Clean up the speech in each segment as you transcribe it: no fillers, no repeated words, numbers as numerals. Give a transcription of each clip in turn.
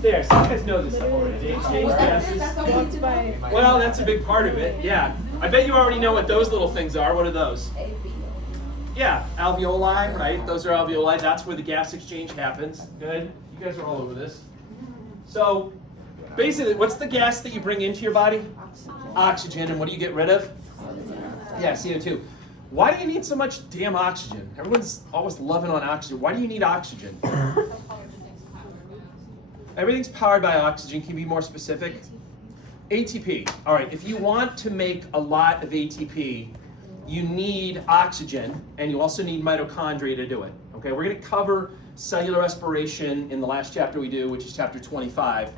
There, some guys know this stuff already. They exchange gases. Well, that's a big part of it, yeah. I bet you already know what those little things are. What are those? Yeah, alveoli, right? Those are alveoli. That's where the gas exchange happens. Good. You guys are all over this. So, basically, what's the gas that you bring into your body? Oxygen. And what do you get rid of? Yeah, CO2. Why do you need so much damn oxygen? Everyone's always loving on oxygen. Why do you need oxygen? Everything's powered by oxygen. Can you be more specific? ATP. All right, if you want to make a lot of ATP, you need oxygen, and you also need mitochondria to do it. Okay, we're going to cover cellular respiration in the last chapter we do, which is chapter 25.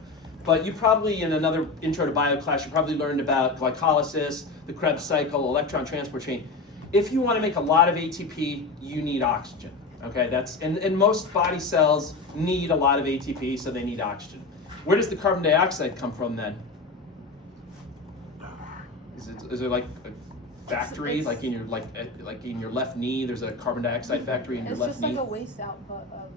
But you probably, in another intro to bio class, you probably learned about glycolysis, the Krebs cycle, electron transport chain. If you want to make a lot of ATP, you need oxygen. Okay, and most body cells need a lot of ATP, so they need oxygen. Where does the carbon dioxide come from then? Is it like a factory, like in your left knee? There's a carbon dioxide factory in your left knee. It's just like a waste output of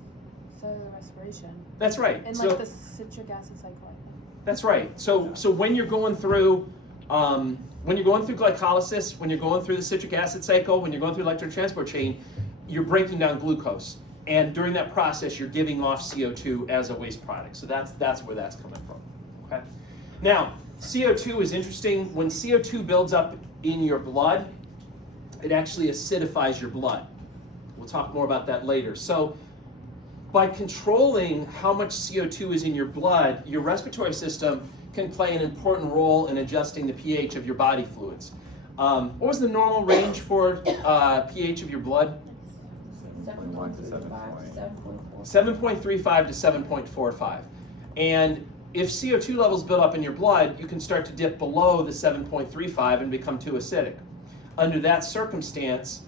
cellular respiration. That's right. And so, like the citric acid cycle, I think. That's right. So when you're going through glycolysis, when you're going through the citric acid cycle, when you're going through electron transport chain, you're breaking down glucose, and during that process, you're giving off CO2 as a waste product. So that's where that's coming from. Okay. Now, CO2 is interesting. When CO2 builds up in your blood, it actually acidifies your blood. We'll talk more about that later. So, by controlling how much CO2 is in your blood, your respiratory system can play an important role in adjusting the pH of your body fluids. What was the normal range for pH of your blood? 7.35 to 7.45. And if CO2 levels build up in your blood, you can start to dip below the 7.35 and become too acidic. Under that circumstance,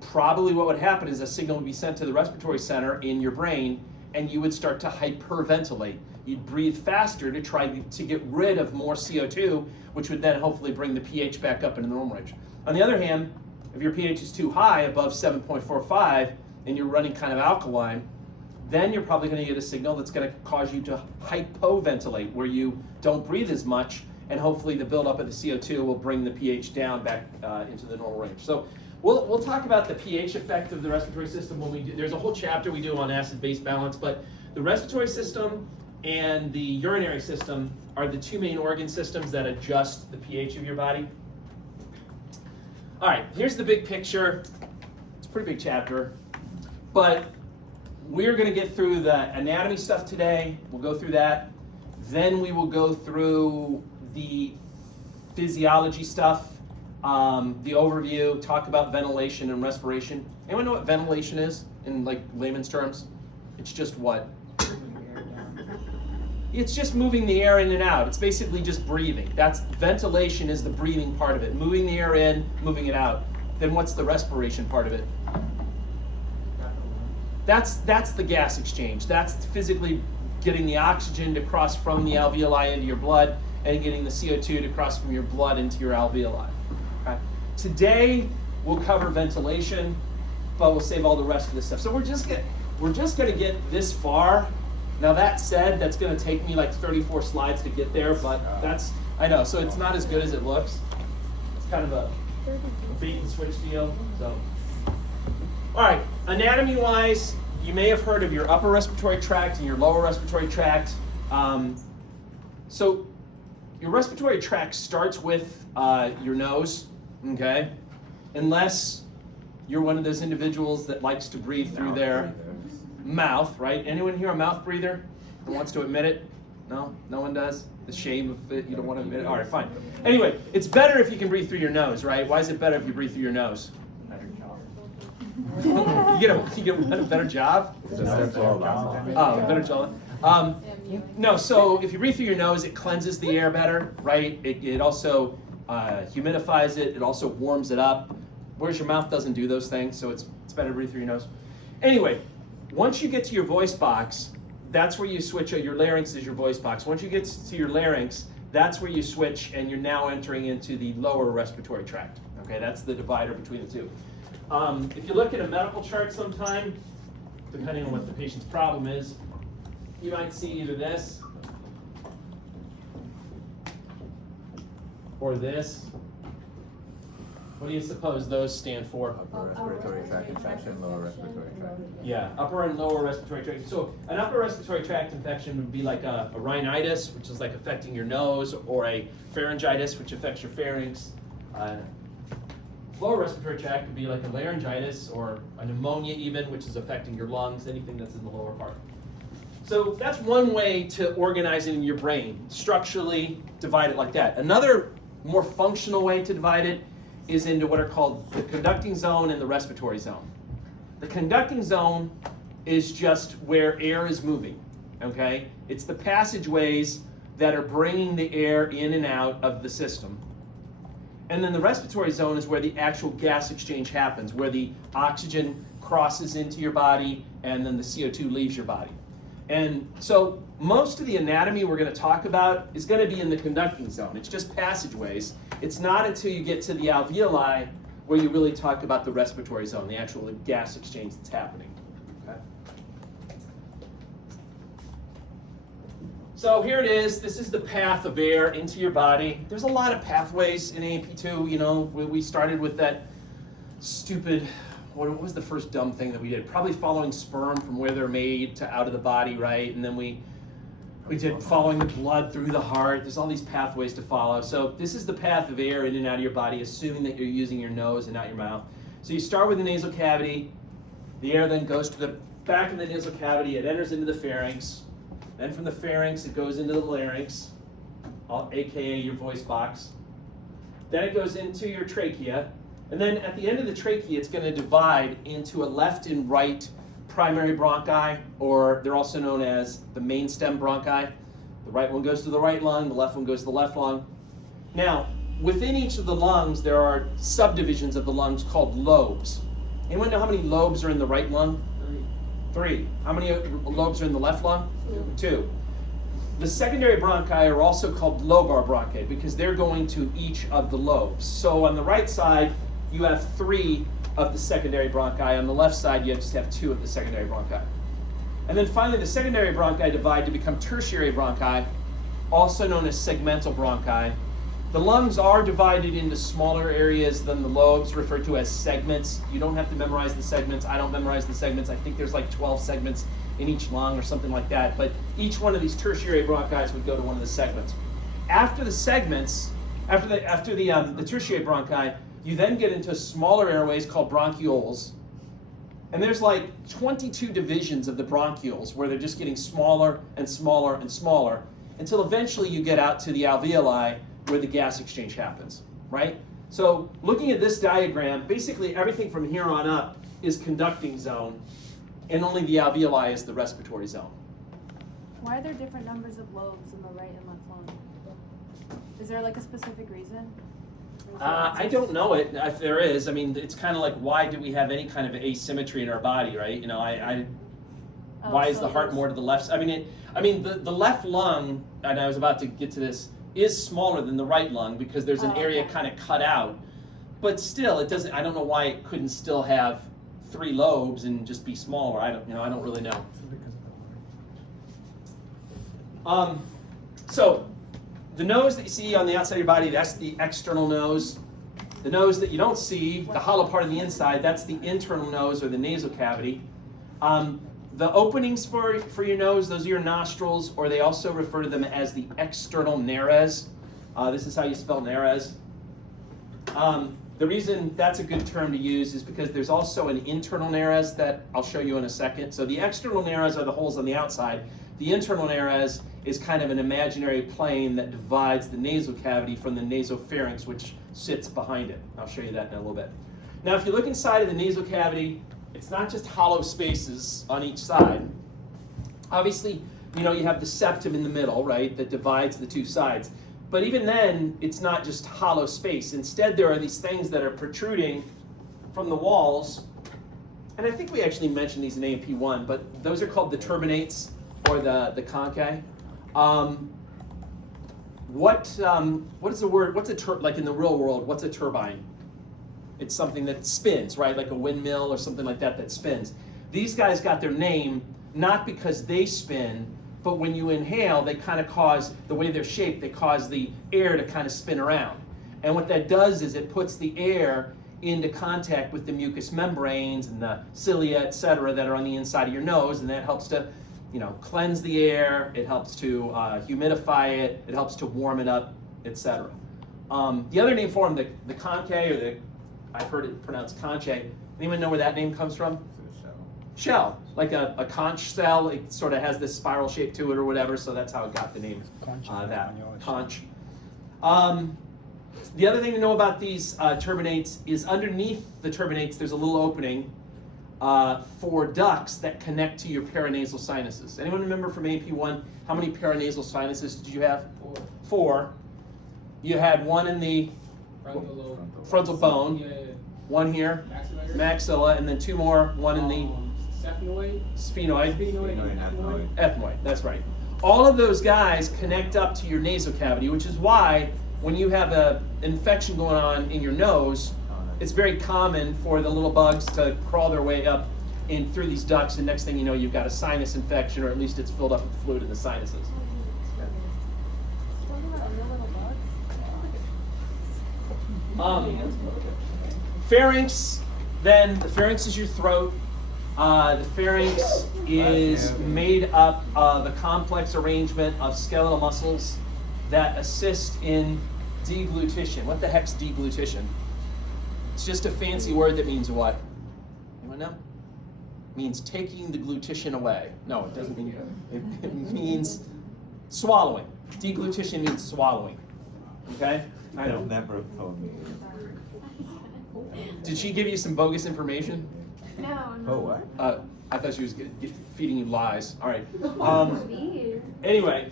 probably what would happen is a signal would be sent to the respiratory center in your brain, and you would start to hyperventilate. You'd breathe faster to try to get rid of more CO2, which would then hopefully bring the pH back up into the normal range. On the other hand, if your pH is too high, above 7.45, and you're running kind of alkaline, then you're probably going to get a signal that's going to cause you to hypoventilate, where you don't breathe as much, and hopefully the buildup of the CO2 will bring the pH down back into the normal range. So we'll talk about the pH effect of the respiratory system when we do. There's a whole chapter we do on acid-base balance, but the respiratory system and the urinary system are the two main organ systems that adjust the pH of your body. All right, here's the big picture. It's a pretty big chapter, but we're going to get through the anatomy stuff today. We'll go through that. Then we will go through the physiology stuff, the overview, talk about ventilation and respiration. Anyone know what ventilation is in like layman's terms? It's just what? It's just moving the air in and out. It's basically just breathing. That's ventilation is the breathing part of it. Moving the air in, moving it out. Then what's the respiration part of it? That's the gas exchange. That's physically getting the oxygen to cross from the alveoli into your blood and getting the CO2 to cross from your blood into your alveoli. Okay? Today we'll cover ventilation, but we'll save all the rest of this stuff. So we're just gonna get this far. Now that said, that's gonna take me like 34 slides to get there, but I know, so it's not as good as it looks. It's kind of a bait and switch deal. So, all right, anatomy-wise, you may have heard of your upper respiratory tract and your lower respiratory tract. So your respiratory tract starts with your nose, okay? Unless you're one of those individuals that likes to breathe through their mouth, right? Anyone here a mouth breather who wants to admit it? No? No one does? The shame of it, you don't want to admit it? All right, fine. Anyway, it's better if you can breathe through your nose, right? Why is it better if you breathe through your nose? you get a better job? Oh, better job. No, so if you breathe through your nose, it cleanses the air better, right? It also humidifies it. It also warms it up. Whereas your mouth doesn't do those things, so it's better to breathe through your nose. Anyway, once you get to your voice box, that's where you switch. Your larynx is your voice box. Once you get to your larynx, that's where you switch, and you're now entering into the lower respiratory tract. Okay, that's the divider between the two. If you look at a medical chart sometime, depending on what the patient's problem is, you might see either this or this, what do you suppose those stand for? Upper respiratory tract infection, lower respiratory tract. Yeah, upper and lower respiratory tract. So an upper respiratory tract infection would be like a rhinitis, which is like affecting your nose, or a pharyngitis, which affects your pharynx. Lower respiratory tract would be like a laryngitis or a pneumonia even, which is affecting your lungs, anything that's in the lower part. So that's one way to organize it in your brain, structurally divide it like that. Another more functional way to divide it is into what are called the conducting zone and the respiratory zone. The conducting zone is just where air is moving, okay? It's the passageways that are bringing the air in and out of the system. And then the respiratory zone is where the actual gas exchange happens, where the oxygen crosses into your body and then the CO2 leaves your body. And so most of the anatomy we're going to talk about is going to be in the conducting zone. It's just passageways. It's not until you get to the alveoli where you really talk about the respiratory zone, the actual gas exchange that's happening. Okay? So here it is. This is the path of air into your body. There's a lot of pathways in AP2. You know, we started with that stupid, what was the first dumb thing that we did? Probably following sperm from where they're made to out of the body, right? And then we did following the blood through the heart. There's all these pathways to follow. So this is the path of air in and out of your body, assuming that you're using your nose and not your mouth. So you start with the nasal cavity. The air then goes to the back of the nasal cavity. It enters into the pharynx. Then from the pharynx, it goes into the larynx, aka your voice box. Then it goes into your trachea. And then at the end of the trachea, it's going to divide into a left and right primary bronchi, or they're also known as the main stem bronchi. The right one goes to the right lung, the left one goes to the left lung. Now, within each of the lungs, there are subdivisions of the lungs called lobes. Anyone know how many lobes are in the right lung? Three. How many lobes are in the left lung? Two. The secondary bronchi are also called lobar bronchi because they're going to each of the lobes. So on the right side, you have 3 of the secondary bronchi. On the left side, you just have 2 of the secondary bronchi. And then finally, the secondary bronchi divide to become tertiary bronchi, also known as segmental bronchi. The lungs are divided into smaller areas than the lobes, referred to as segments. You don't have to memorize the segments. I don't memorize the segments. I think there's like 12 segments in each lung or something like that. But each one of these tertiary bronchi would go to one of the segments. After the segments, after the tertiary bronchi, you then get into smaller airways called bronchioles. And there's like 22 divisions of the bronchioles where they're just getting smaller and smaller and smaller until eventually you get out to the alveoli where the gas exchange happens, right? So looking at this diagram, basically everything from here on up is conducting zone, and only the alveoli is the respiratory zone. Why are there different numbers of lobes in the right and left lung? Is there like a specific reason? I don't know it, if there is. I mean, it's kind of like, why do we have any kind of asymmetry in our body, right? You know, why is the heart more to the left? I mean, the left lung, and I was about to get to this, is smaller than the right lung because there's an area kind of cut out. But still, it doesn't. I don't know why it couldn't still have 3 lobes and just be smaller. I don't really know. So the nose that you see on the outside of your body, that's the external nose. The nose that you don't see, the hollow part on the inside, that's the internal nose or the nasal cavity. The openings for your nose, those are your nostrils, or they also refer to them as the external nares. This is how you spell nares. The reason that's a good term to use is because there's also an internal nares that I'll show you in a second. So the external nares are the holes on the outside. The internal nares is kind of an imaginary plane that divides the nasal cavity from the nasopharynx, which sits behind it. I'll show you that in a little bit. Now, if you look inside of the nasal cavity, it's not just hollow spaces on each side. Obviously, you have the septum in the middle, right, that divides the 2 sides. But even then, it's not just hollow space. Instead, there are these things that are protruding from the walls. And I think we actually mentioned these in A&P1, but those are called the turbinates or the conchae. What is the word? Like in the real world, what's a turbine? It's something that spins, right? Like a windmill or something like that spins. These guys got their name not because they spin, but when you inhale, they kind of cause, the way they're shaped, they cause the air to kind of spin around. And what that does is it puts the air into contact with the mucous membranes and the cilia, et cetera, that are on the inside of your nose, and that helps to, cleanse the air. It helps to humidify it. It helps to warm it up, et cetera. The other name for them, the conchae, or I've heard it pronounced conchae. Anyone know where that name comes from? Shell, like a conch shell. It sort of has this spiral shape to it or whatever, so that's how it got the name, that conch. The other thing to know about these turbinates is underneath the turbinates there's a little opening for ducts that connect to your paranasal sinuses. Anyone remember from AP1 how many paranasal sinuses did you have? 4. You had one in the frontal bone, one here, maxilla, and then 2 more, one in the sphenoid, ethmoid, that's right. All of those guys connect up to your nasal cavity, which is why when you have an infection going on in your nose, it's very common for the little bugs to crawl their way up in through these ducts, and next thing you know, you've got a sinus infection, or at least it's filled up with fluid in the sinuses. Pharynx, then the pharynx is your throat. The pharynx is made up of a complex arrangement of skeletal muscles that assist in deglutition. What the heck's deglutition? It's just a fancy word that means what? Anyone know? It means taking the glutition away. No, it doesn't mean it means swallowing. Deglutition means swallowing. Okay? I know. Never told me. Did she give you some bogus information? No. Oh, what? I thought she was feeding you lies. All right. Anyway,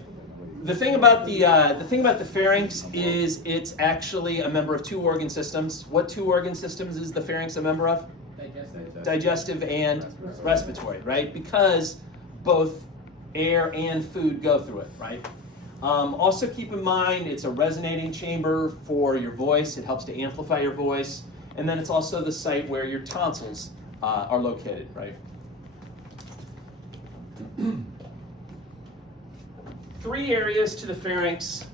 the thing about the pharynx is it's actually a member of 2 organ systems. What 2 organ systems is the pharynx a member of? Digestive and respiratory, right? Because both air and food go through it, right? Also keep in mind it's a resonating chamber for your voice. It helps to amplify your voice. And then it's also the site where your tonsils are located, right? 3 areas to the pharynx,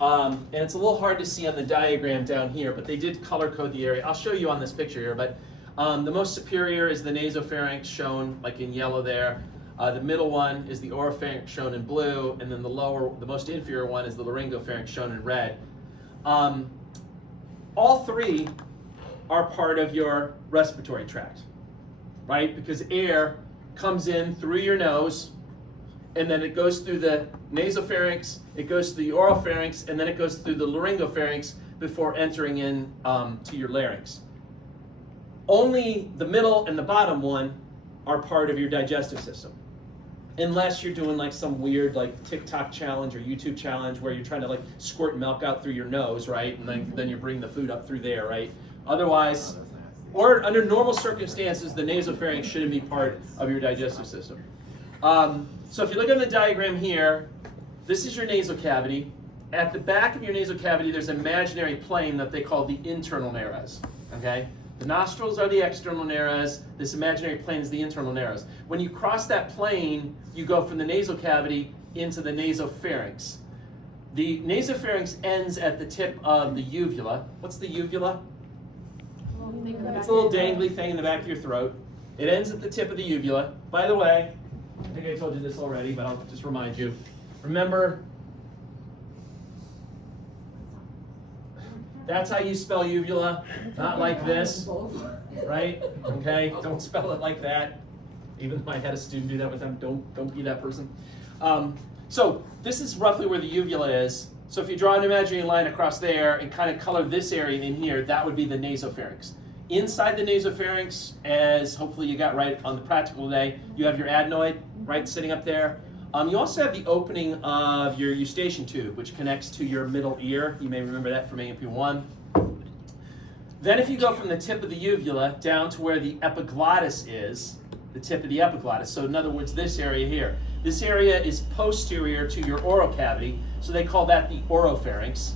and it's a little hard to see on the diagram down here, but they did color code the area. I'll show you on this picture here, but the most superior is the nasopharynx, shown like in yellow there. The middle one is the oropharynx, shown in blue, and then the most inferior one is the laryngopharynx, shown in red. All 3 are part of your respiratory tract, right? Because air comes in through your nose, and then it goes through the nasopharynx, it goes through the oropharynx, and then it goes through the laryngopharynx before entering in to your larynx. Only the middle and the bottom one are part of your digestive system, unless you're doing like some weird like TikTok challenge or YouTube challenge where you're trying to like squirt milk out through your nose, right? And then you bring the food up through there, right? Otherwise, or under normal circumstances, the nasopharynx shouldn't be part of your digestive system. So if you look at the diagram here, this is your nasal cavity. At the back of your nasal cavity, there's an imaginary plane that they call the internal nares, okay? The nostrils are the external nares. This imaginary plane is the internal nares. When you cross that plane, you go from the nasal cavity into the nasopharynx. The nasopharynx ends at the tip of the uvula. What's the uvula? It's a little dangly thing in the back of your throat. It ends at the tip of the uvula. By the way, I think I told you this already, but I'll just remind you. Remember, that's how you spell uvula, not like this, right? Okay, don't spell it like that. Even though I had a student do that with them, don't be that person. So this is roughly where the uvula is. So if you draw an imaginary line across there and kind of color this area in here, that would be the nasopharynx. Inside the nasopharynx, as hopefully you got right on the practical today, you have your adenoid, right, sitting up there. You also have the opening of your eustachian tube, which connects to your middle ear. You may remember that from AP1. Then if you go from the tip of the uvula down to where the epiglottis is, the tip of the epiglottis, so in other words, this area here. This area is posterior to your oral cavity, so they call that the oropharynx.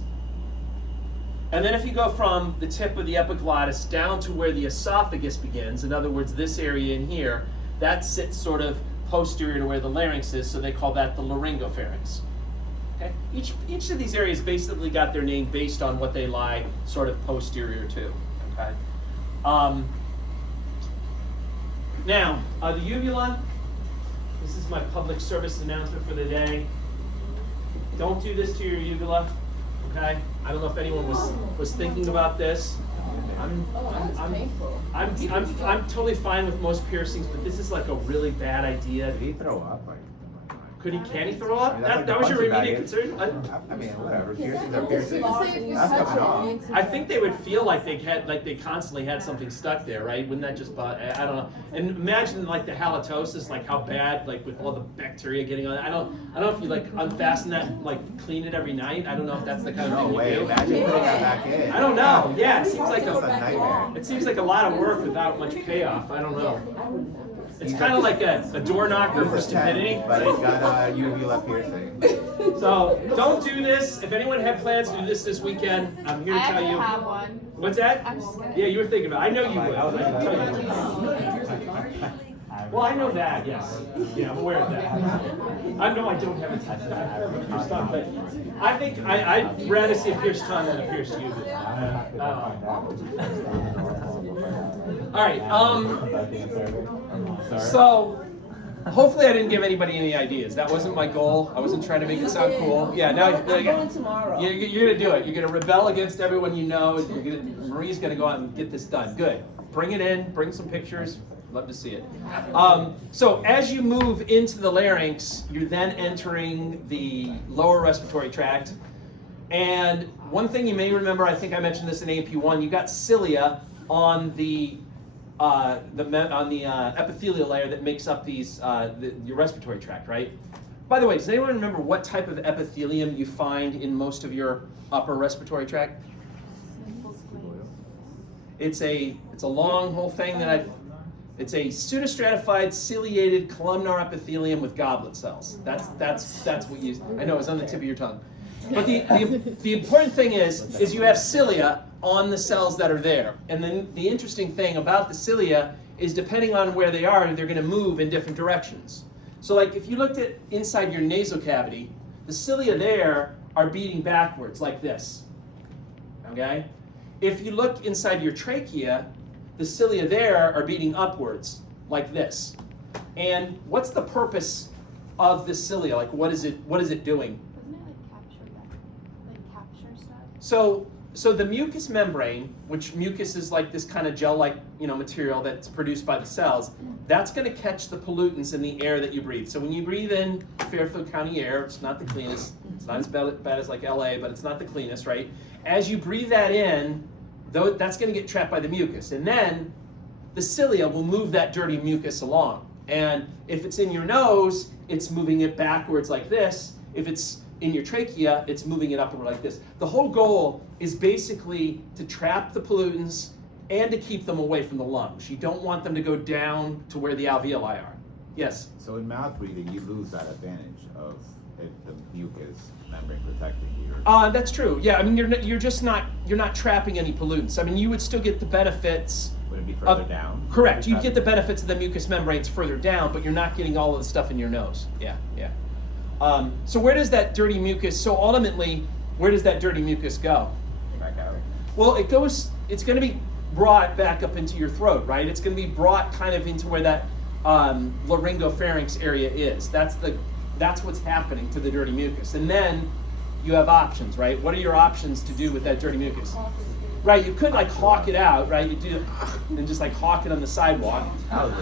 And then if you go from the tip of the epiglottis down to where the esophagus begins, in other words, this area in here, that sits sort of posterior to where the larynx is, so they call that the laryngopharynx. Okay? Each of these areas basically got their name based on what they lie sort of posterior to. Okay? Now, the uvula, this is my public service announcement for the day. Don't do this to your uvula, okay? I don't know if anyone was thinking about this. I'm totally fine with most piercings, but this is like a really bad idea. Did he throw up? Like, Can he throw up? I mean, that's like that the was your punching bag immediate is. concern? I mean, whatever. Piercings are piercings. That's coming off. I think they would feel like they constantly had something stuck there, right? Wouldn't that just I don't know. And imagine like the halitosis, like how bad, like with all the bacteria getting on it. I don't know if you like unfasten that and like clean it every night. I don't know if that's the kind of No thing you way. do. Imagine putting that back in. I don't know. Yeah, it seems like It's a nightmare. it seems like a lot of work without much payoff. I don't know. It's kind of like a door knocker for stupidity. But he's Right? got a uvula piercing. So don't do this. If anyone had plans to do this weekend, I'm here to tell you. have one. What's that? I'm just kidding. Yeah, you were thinking about it. I know you would. I can tell you would. Well, I know that, yes. Yeah, I'm aware of that. I know I don't have a tattoo. I have a pierced tongue, but I think I'd rather see a pierced tongue than a pierced uvula. All right. So hopefully I didn't give anybody any ideas. That wasn't my goal. I wasn't trying to make it sound cool. Yeah, now I'm going tomorrow. you're gonna do it. You're gonna rebel against everyone you know. Marie's gonna go out and get this done. Good. Bring it in. Bring some pictures. Love to see it. So as you move into the larynx, you're then entering the lower respiratory tract. And one thing you may remember, I think I mentioned this in AP1, you got cilia on the epithelial layer that makes up your respiratory tract, right? By the way, does anyone remember what type of epithelium you find in most of your upper respiratory tract? It's a long whole thing it's a pseudostratified ciliated columnar epithelium with goblet cells. That's what I know it's on the tip of your tongue. But the important thing is you have cilia on the cells that are there. And then the interesting thing about the cilia is depending on where they are, they're going to move in different directions. So like if you looked at inside your nasal cavity, the cilia there are beating backwards like this. Okay? If you look inside your trachea, the cilia there are beating upwards like this. And what's the purpose of the cilia? Like what is it doing? Doesn't it like capture stuff? So the mucous membrane, which mucus is like this kind of gel-like material that's produced by the cells, that's going to catch the pollutants in the air that you breathe. So when you breathe in Fairfield County air, it's not the cleanest. It's not as bad as like LA, but it's not the cleanest, right? As you breathe that in, that's going to get trapped by the mucus, and then the cilia will move that dirty mucus along. And if it's in your nose, it's moving it backwards like this. If it's in your trachea, it's moving it upward like this. The whole goal is basically to trap the pollutants and to keep them away from the lungs. You don't want them to go down to where the alveoli are. Yes? So in mouth breathing, you lose that advantage of the mucus membrane protecting you. That's true. Yeah, I mean you're not trapping any pollutants. I mean you would still get the benefits. Would it be further down? Correct. You'd get the benefits of the mucous membranes further down, but you're not getting all of the stuff in your nose. Yeah. So where does that dirty mucus? So ultimately, where does that dirty mucus go? Back out. Well, it's going to be brought back up into your throat, right? It's going to be brought kind of into where that laryngopharynx area is. That's what's happening to the dirty mucus. And then you have options, right? What are your options to do with that dirty mucus? Right, you could like hawk it out, right? You do and just like hawk it on the sidewalk,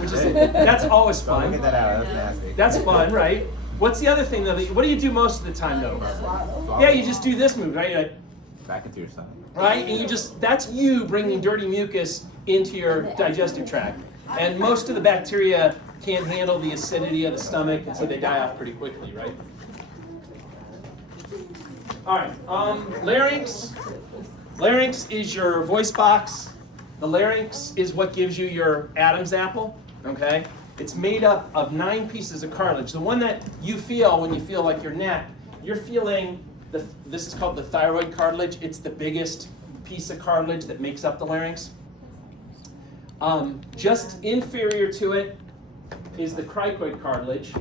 which is that's always Don't fun. get that out. That's nasty. That's fun, right? What's the other thing though? What do you do most of the time though? Yeah, you just do this move, right? You're like, Back into your stomach. right? And that's you bringing dirty mucus into your digestive tract. And most of the bacteria can't handle the acidity of the stomach, and so they die off pretty quickly, right? All right, larynx. Larynx is your voice box. The larynx is what gives you your Adam's apple, okay? It's made up of 9 pieces of cartilage. The one that you feel when you feel like your neck, you're feeling, this is called the thyroid cartilage. It's the biggest piece of cartilage that makes up the larynx. Just inferior to it is the cricoid cartilage,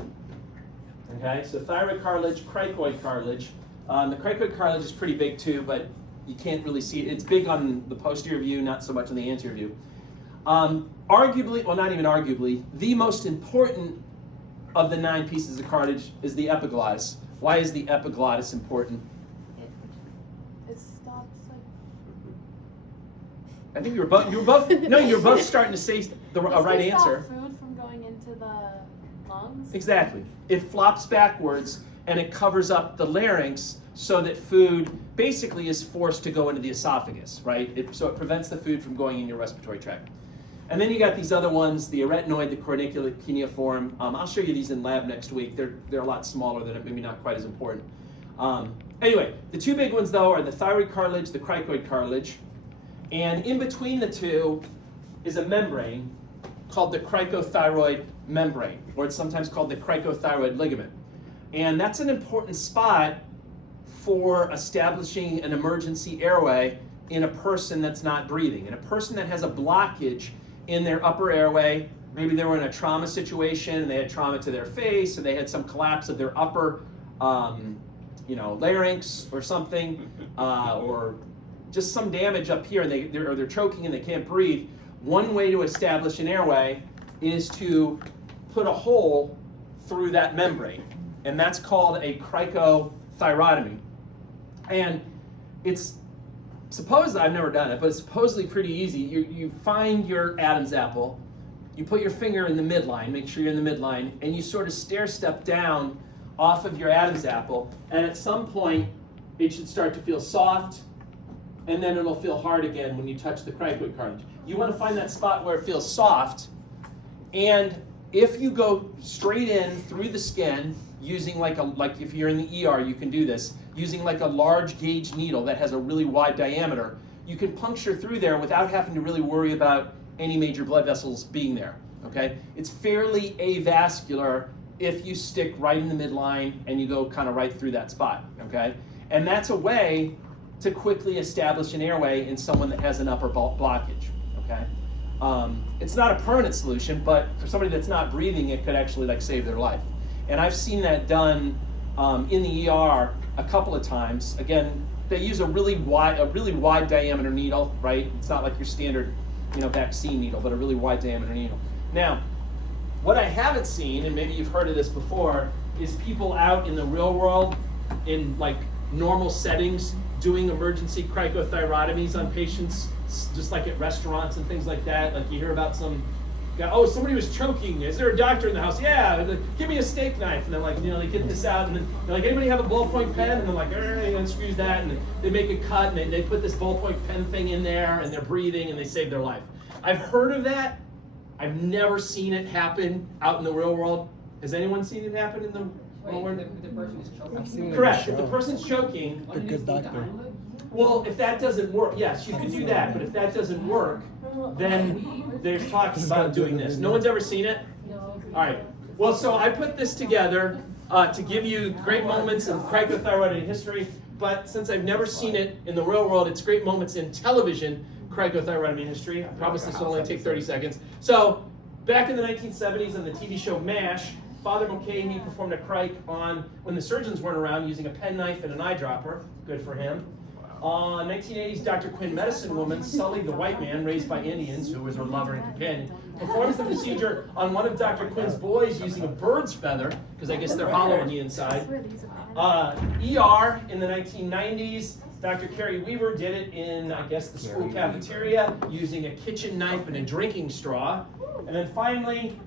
Okay, so thyroid cartilage, cricoid cartilage. The cricoid cartilage is pretty big too, but you can't really see it. It's big on the posterior view, not so much on the anterior view. Arguably, well, not even arguably, the most important of the 9 pieces of cartilage is the epiglottis. Why is the epiglottis important? It stops like. I think you were both starting to say the right Does it answer. stop food from going into the lungs? Exactly. It flops backwards and it covers up the larynx so that food basically is forced to go into the esophagus, right? So it prevents the food from going in your respiratory tract. And then you got these other ones, the aretinoid, the corniculate cuneiform. I'll show you these in lab next week. They're a lot smaller than it, maybe not quite as important. Anyway, the 2 big ones though are the thyroid cartilage, the cricoid cartilage. And in between the 2 is a membrane called the cricothyroid membrane, or it's sometimes called the cricothyroid ligament. And that's an important spot for establishing an emergency airway in a person that's not breathing. In a person that has a blockage in their upper airway, maybe they were in a trauma situation and they had trauma to their face, or they had some collapse of their upper larynx or something, or just some damage up here, and they're choking and they can't breathe. One way to establish an airway is to put a hole through that membrane, and that's called a cricothyrotomy. And it's supposed, I've never done it, but it's supposedly pretty easy. You find your Adam's apple, you put your finger in the midline, make sure you're in the midline, and you sort of stair step down off of your Adam's apple, and at some point it should start to feel soft, and then it'll feel hard again when you touch the cricoid cartilage. You want to find that spot where it feels soft, and if you go straight in through the skin using like if you're in the ER, you can do this, using like a large gauge needle that has a really wide diameter, you can puncture through there without having to really worry about any major blood vessels being there, okay? It's fairly avascular if you stick right in the midline and you go kind of right through that spot, okay? And that's a way to quickly establish an airway in someone that has an upper blockage, okay? It's not a permanent solution, but for somebody that's not breathing, it could actually like save their life. And I've seen that done in the ER a couple of times. Again, they use a really wide diameter needle, right? It's not like your standard, vaccine needle, but a really wide diameter needle. Now, what I haven't seen, and maybe you've heard of this before, is people out in the real world in like normal settings doing emergency cricothyrotomies on patients, just like at restaurants and things like that. Like you hear about some guy, oh, somebody was choking. Is there a doctor in the house? Yeah, give me a steak knife. And then like, they get this out, and then they're like, anybody have a ballpoint pen? And they're like, unscrews that, and they make a cut, and they put this ballpoint pen thing in there, and they're breathing, and they save their life. I've heard of that. I've never seen it happen out in the real world. Has anyone seen it happen in the real world? The person is choking. Correct. If the person's choking, A good doctor. well, if that doesn't work, yes, you could do that. But if that doesn't work, then there's talks about doing this. No one's ever seen it? All right. Well, so I put this together to give you great moments of cricothyroid history. But since I've never seen it in the real world, it's great moments in television cricothyrotomy history. I promise this will only take 30 seconds. So back in the 1970s on the TV show MASH, Father Mulcahy performed a cric on when the surgeons weren't around using a penknife and an eyedropper. Good for him. 1980s, Dr. Quinn, medicine woman, Sully the white man raised by Indians, who was her lover and companion, performs the procedure on one of Dr. Quinn's boys using a bird's feather, because I guess they're hollow on the inside. ER in the 1990s, Dr. Carrie Weaver did it in, I guess, the school cafeteria using a kitchen knife and a drinking straw. And then finally,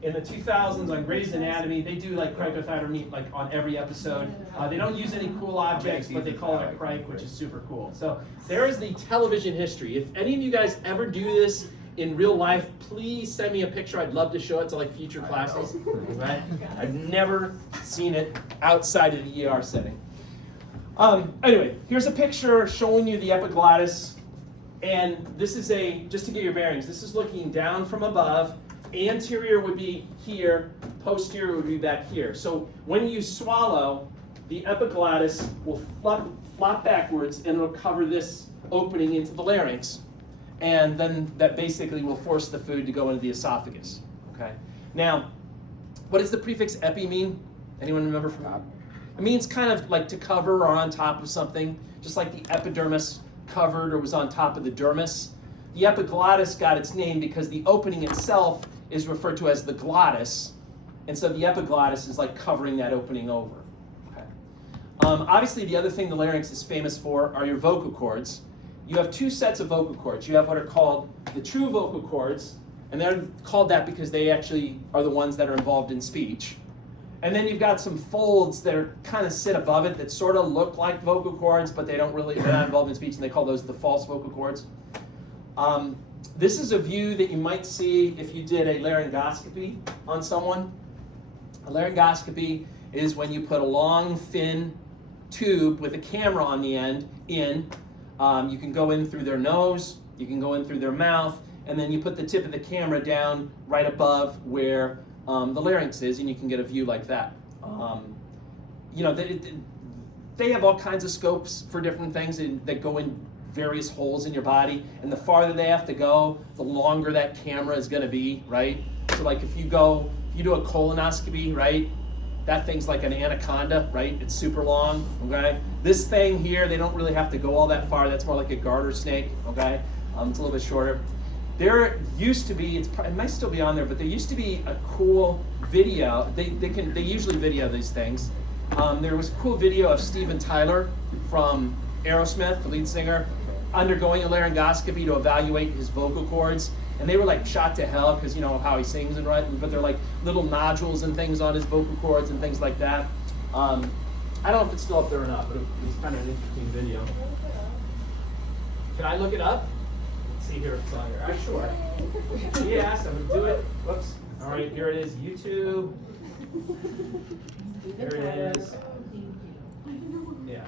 in the 2000s on Grey's Anatomy, they do like cricothyrotomy like on every episode. They don't use any cool objects, but they call it a cric, which is super cool. So there is the television history. If any of you guys ever do this in real life, please send me a picture. I'd love to show it to like future classes. Right? I've never seen it outside of the ER setting. Anyway, here's a picture showing you the epiglottis. And this is just to get your bearings, this is looking down from above. Anterior would be here, posterior would be back here. So when you swallow, the epiglottis will flop backwards and it'll cover this opening into the larynx. And then that basically will force the food to go into the esophagus. Okay. Now, what does the prefix epi mean? Anyone remember from? It means kind of like to cover or on top of something, just like the epidermis covered or was on top of the dermis. The epiglottis got its name because the opening itself is referred to as the glottis, and so the epiglottis is like covering that opening over. Okay. Obviously, the other thing the larynx is famous for are your vocal cords. You have two sets of vocal cords. You have what are called the true vocal cords, and they're called that because they actually are the ones that are involved in speech. And then you've got some folds that are kind of sit above it that sort of look like vocal cords, but they're not involved in speech, and they call those the false vocal cords. This is a view that you might see if you did a laryngoscopy on someone. A laryngoscopy is when you put a long, thin tube with a camera on the end in. You can go in through their nose, you can go in through their mouth, and then you put the tip of the camera down right above where the larynx is, and you can get a view like that. You know, they have all kinds of scopes for different things that go in various holes in your body, and the farther they have to go, the longer that camera is going to be, right? So like if you do a colonoscopy, right? That thing's like an anaconda, right? It's super long, okay? This thing here, they don't really have to go all that far. That's more like a garter snake, okay? It's a little bit shorter. There used to be, it might still be on there, but there used to be a cool video. They usually video these things. There was a cool video of Steven Tyler from Aerosmith, the lead singer, undergoing a laryngoscopy to evaluate his vocal cords. And they were like shot to hell because you know how he sings and right, but they're like little nodules and things on his vocal cords and things like that. I don't know if it's still up there or not, but it's kind of an interesting video. Can I look it up? Let's see here if it's on here. Sure. Yes, I'm gonna do it. Whoops. All right, here it is. YouTube. Here it is. Yeah.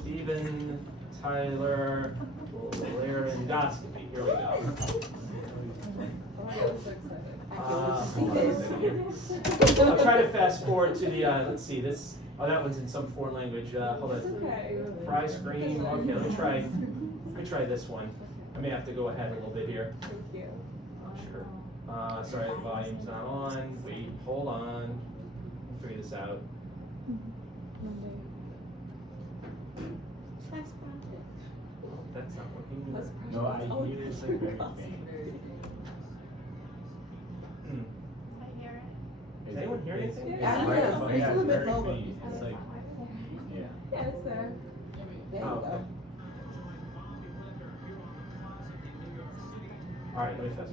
Steven Tyler laryngoscopy. Here we go. I'll try to fast forward to the, let's see, this, oh, that one's in some foreign language. Hold on. Fry screen. Okay, let me try this one. I may have to go ahead a little bit here. Sure. Sorry, the volume's not on. Wait, hold on. I'll figure this out. That's not working. No, I need it. I hear it. Does anyone hear anything? Yeah, I don't know. It's a little bit low, but- It's like, yeah. Yeah, it's there. There you Oh, go. okay. All right, let me fast.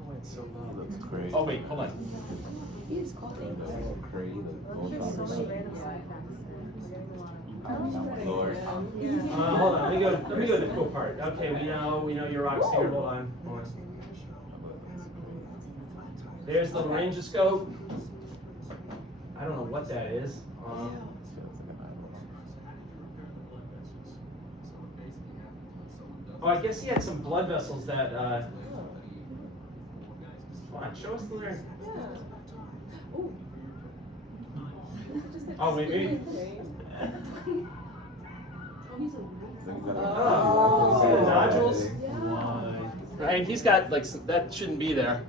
Oh, it's so loud. Looks crazy. Oh wait, hold on. He's calling. That's crazy. Lord. Hold on. Let me go to the cool part. Okay, we know you're a rock singer. Hold on. There's the laryngoscope. I don't know what that is. Oh, I guess he had some blood vessels that. Come on, show us the larynx. Oh wait, maybe. Oh, see the nodules? Right, he's got like that shouldn't be there.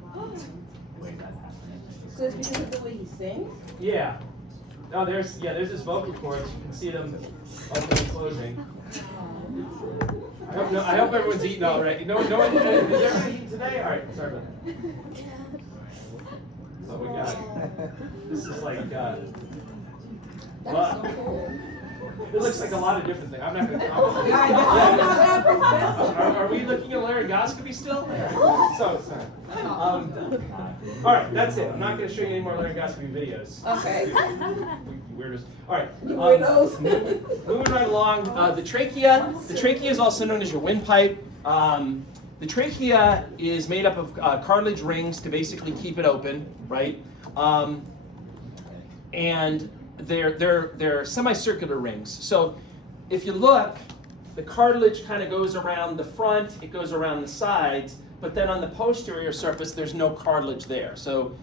So it's because of the way he sings? Yeah. Oh, there's his vocal cords. You can see them opening and closing. I hope everyone's eating already. No one. Is everyone eating today? All right. Sorry about that. What we got? This is like. That's Well, so cool. it looks like a lot of different things. I'm not going to comment. I know, I'm not professor. Are we looking at laryngoscopy still? So sorry. All right, that's it. I'm not going to show you any more laryngoscopy videos. Okay. You weirdos. All right. You weirdos. Moving right along. The trachea. The trachea is also known as your windpipe. The trachea is made up of cartilage rings to basically keep it open, right? And they're semicircular rings. So if you look, the cartilage kind of goes around the front, it goes around the sides, but then on the posterior surface, there's no cartilage there. So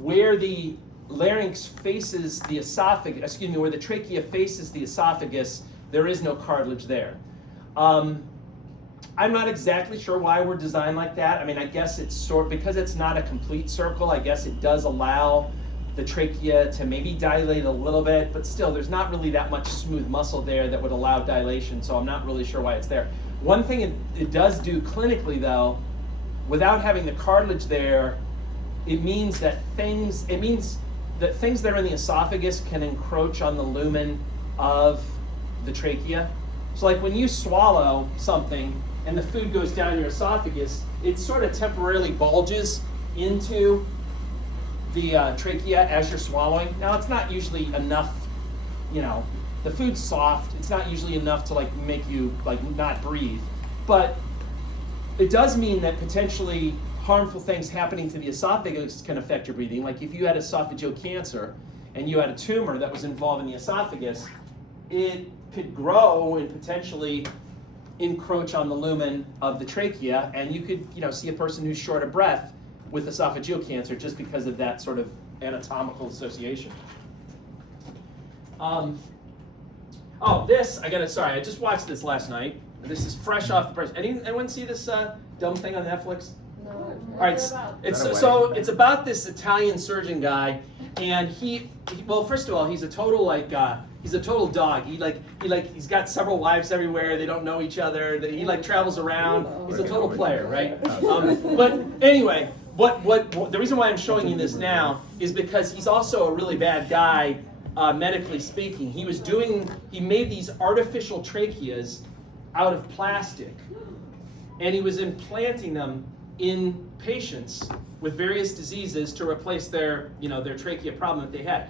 where the larynx faces the esophagus, where the trachea faces the esophagus, there is no cartilage there. I'm not exactly sure why we're designed like that. I mean, I guess it's because it's not a complete circle, I guess it does allow the trachea to maybe dilate a little bit, but still there's not really that much smooth muscle there that would allow dilation, so I'm not really sure why it's there. One thing it does do clinically though, without having the cartilage there, it means that things that are in the esophagus can encroach on the lumen of the trachea. So like when you swallow something and the food goes down your esophagus, it sort of temporarily bulges into the trachea as you're swallowing. Now it's not usually enough, the food's soft, it's not usually enough to like make you like not breathe, but it does mean that potentially harmful things happening to the esophagus can affect your breathing. Like if you had esophageal cancer and you had a tumor that was involved in the esophagus, it could grow and potentially encroach on the lumen of the trachea, and you could see a person who's short of breath with esophageal cancer just because of that sort of anatomical association. I just watched this last night. This is fresh off the press. Anyone see this dumb thing on Netflix? No. All right, it's about this Italian surgeon guy, and well, first of all, he's a total he's a total dog. He's got several wives everywhere. They don't know each other. He travels around. He's a total player, right? But anyway, what the reason why I'm showing you this now is because he's also a really bad guy, medically speaking. He made these artificial tracheas out of plastic, and he was implanting them in patients with various diseases to replace their trachea problem that they had.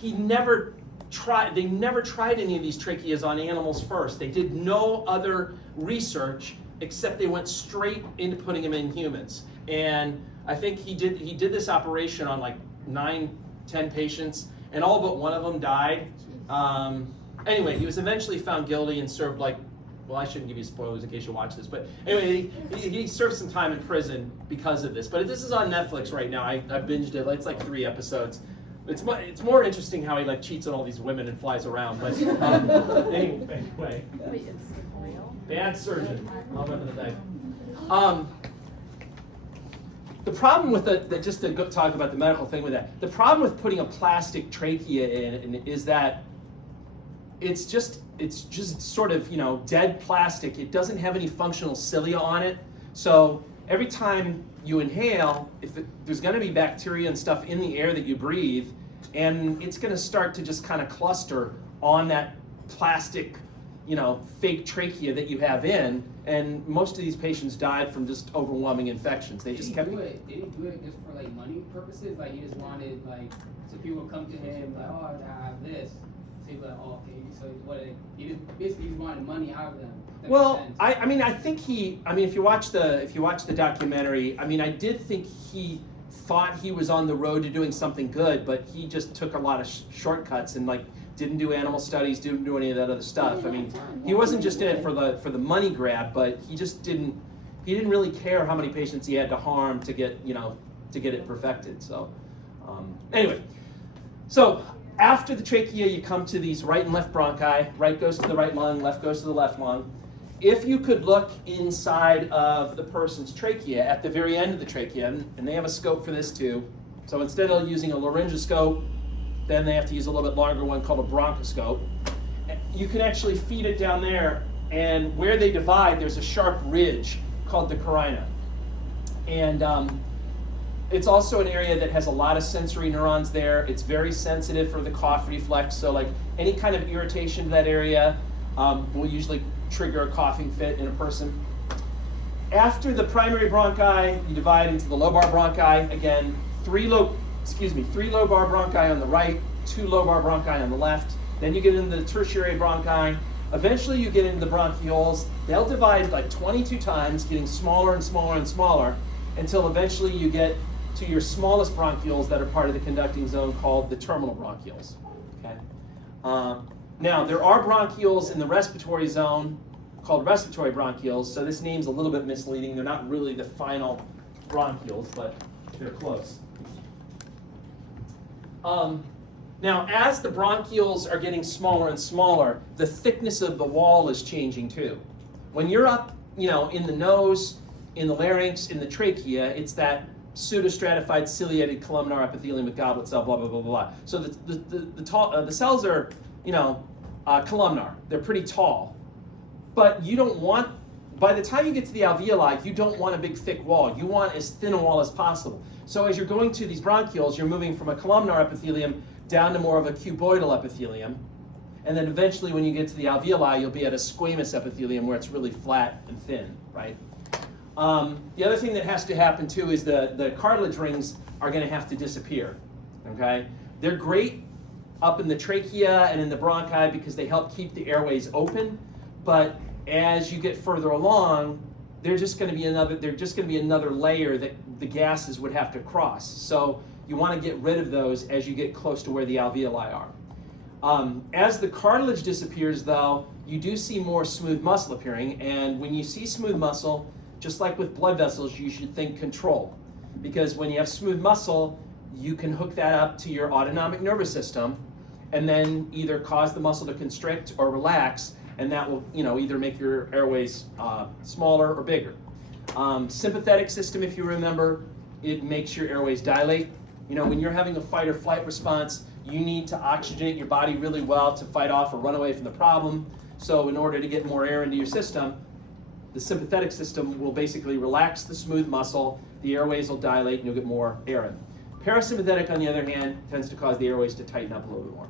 They never tried any of these tracheas on animals first. They did no other research except they went straight into putting them in humans. And I think he did this operation on like 9-10 patients, and all but one of them died. Anyway, he was eventually found guilty and served well, I shouldn't give you spoilers in case you watch this, but anyway, he served some time in prison because of this. But this is on Netflix right now. I binged it. It's like 3 episodes. It's more interesting how he cheats on all these women and flies around. But anyway, Wait, it's real? bad surgeon. I'll run to the day. The problem with just to go talk about the medical thing with that, the problem with putting a plastic trachea in is that it's just sort of dead plastic. It doesn't have any functional cilia on it. So every time you inhale, there's going to be bacteria and stuff in the air that you breathe, and it's going to start to just kind of cluster on that plastic, fake trachea that you have in. And most of these patients died from just overwhelming infections. They just kept. Did he do it just for money purposes? He just wanted so people would come to him oh, I have this. So he'd be like, oh, okay. So he just wanted money out of them. Well, I think if you watch the documentary, I did think he thought he was on the road to doing something good, but he just took a lot of shortcuts and didn't do animal studies, didn't do any of that other stuff. He wasn't just in it for the money grab, but he didn't really care how many patients he had to harm to get it perfected. So anyway, so after the trachea, you come to these right and left bronchi. Right goes to the right lung, left goes to the left lung. If you could look inside of the person's trachea, at the very end of the trachea, and they have a scope for this too. So instead of using a laryngoscope, then they have to use a little bit longer one called a bronchoscope. You can actually feed it down there, and where they divide, there's a sharp ridge called the carina. And it's also an area that has a lot of sensory neurons there. It's very sensitive for the cough reflex, so any kind of irritation to that area will usually trigger a coughing fit in a person. After the primary bronchi, you divide into the lobar bronchi. Again, three lobar bronchi on the right, 2 lobar bronchi on the left. Then you get into the tertiary bronchi. Eventually you get into the bronchioles. They'll divide 22 times, getting smaller and smaller and smaller, until eventually you get to your smallest bronchioles that are part of the conducting zone called the terminal bronchioles. Okay. Now, there are bronchioles in the respiratory zone called respiratory bronchioles, so this name's a little bit misleading. They're not really the final bronchioles, but they're close. Now, as the bronchioles are getting smaller and smaller, the thickness of the wall is changing too. When you're up in the nose, in the larynx, in the trachea, it's that pseudostratified ciliated columnar epithelium with goblet cell, blah, blah, blah, blah, blah. So the cells are, columnar. They're pretty tall. But you don't want, by the time you get to the alveoli, you don't want a big thick wall. You want as thin a wall as possible. So as you're going to these bronchioles, you're moving from a columnar epithelium down to more of a cuboidal epithelium. And then eventually when you get to the alveoli, you'll be at a squamous epithelium where it's really flat and thin, right? The other thing that has to happen too is the cartilage rings are going to have to disappear, okay? They're great up in the trachea and in the bronchi because they help keep the airways open, but as you get further along, they're just going to be another layer that the gases would have to cross. So you want to get rid of those as you get close to where the alveoli are. As the cartilage disappears, though, you do see more smooth muscle appearing, and when you see smooth muscle, just like with blood vessels, you should think control. Because when you have smooth muscle, you can hook that up to your autonomic nervous system and then either cause the muscle to constrict or relax, and that will either make your airways smaller or bigger. Sympathetic system, if you remember, it makes your airways dilate. When you're having a fight or flight response, you need to oxygenate your body really well to fight off or run away from the problem. So in order to get more air into your system, the sympathetic system will basically relax the smooth muscle, the airways will dilate, and you'll get more air in. Parasympathetic, on the other hand, tends to cause the airways to tighten up a little bit more.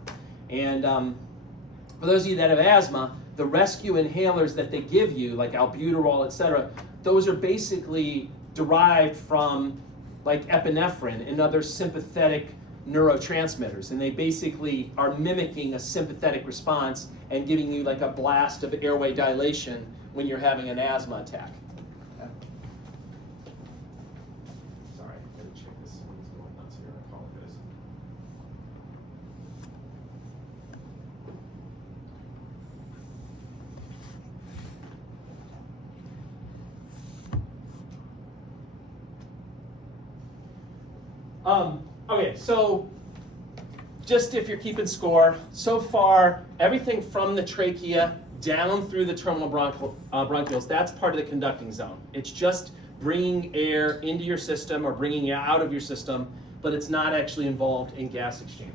And for those of you that have asthma, the rescue inhalers that they give you, like albuterol, etc., those are basically derived from like epinephrine and other sympathetic neurotransmitters, and they basically are mimicking a sympathetic response and giving you like a blast of airway dilation when you're having an asthma attack. Okay. Sorry, I gotta check this. Something's going nuts here. I apologize. Okay, so just if you're keeping score, so far everything from the trachea down through the terminal bronchioles, that's part of the conducting zone. It's just bringing air into your system or bringing it out of your system, but it's not actually involved in gas exchange.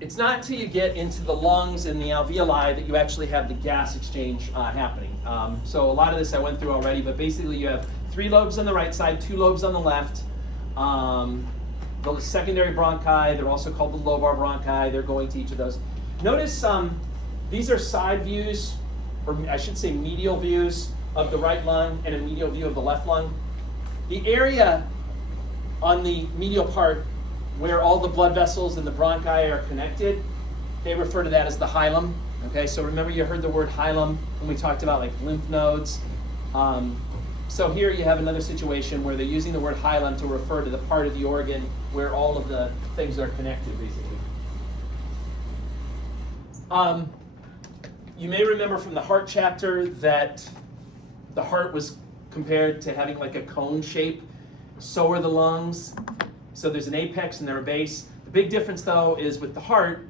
It's not until you get into the lungs and the alveoli that you actually have the gas exchange happening. So a lot of this I went through already, but basically you have 3 lobes on the right side, 2 lobes on the left. The secondary bronchi, they're also called the lobar bronchi. They're going to each of those. Notice these are side views, or I should say medial views of the right lung and a medial view of the left lung. The area on the medial part where all the blood vessels and the bronchi are connected, they refer to that as the hilum. Okay, so remember you heard the word hilum when we talked about like lymph nodes. So here you have another situation where they're using the word hilum to refer to the part of the organ where all of the things are connected, basically. You may remember from the heart chapter that the heart was compared to having like a cone shape. So are the lungs. So there's an apex and there's a base. The big difference, though, is with the heart,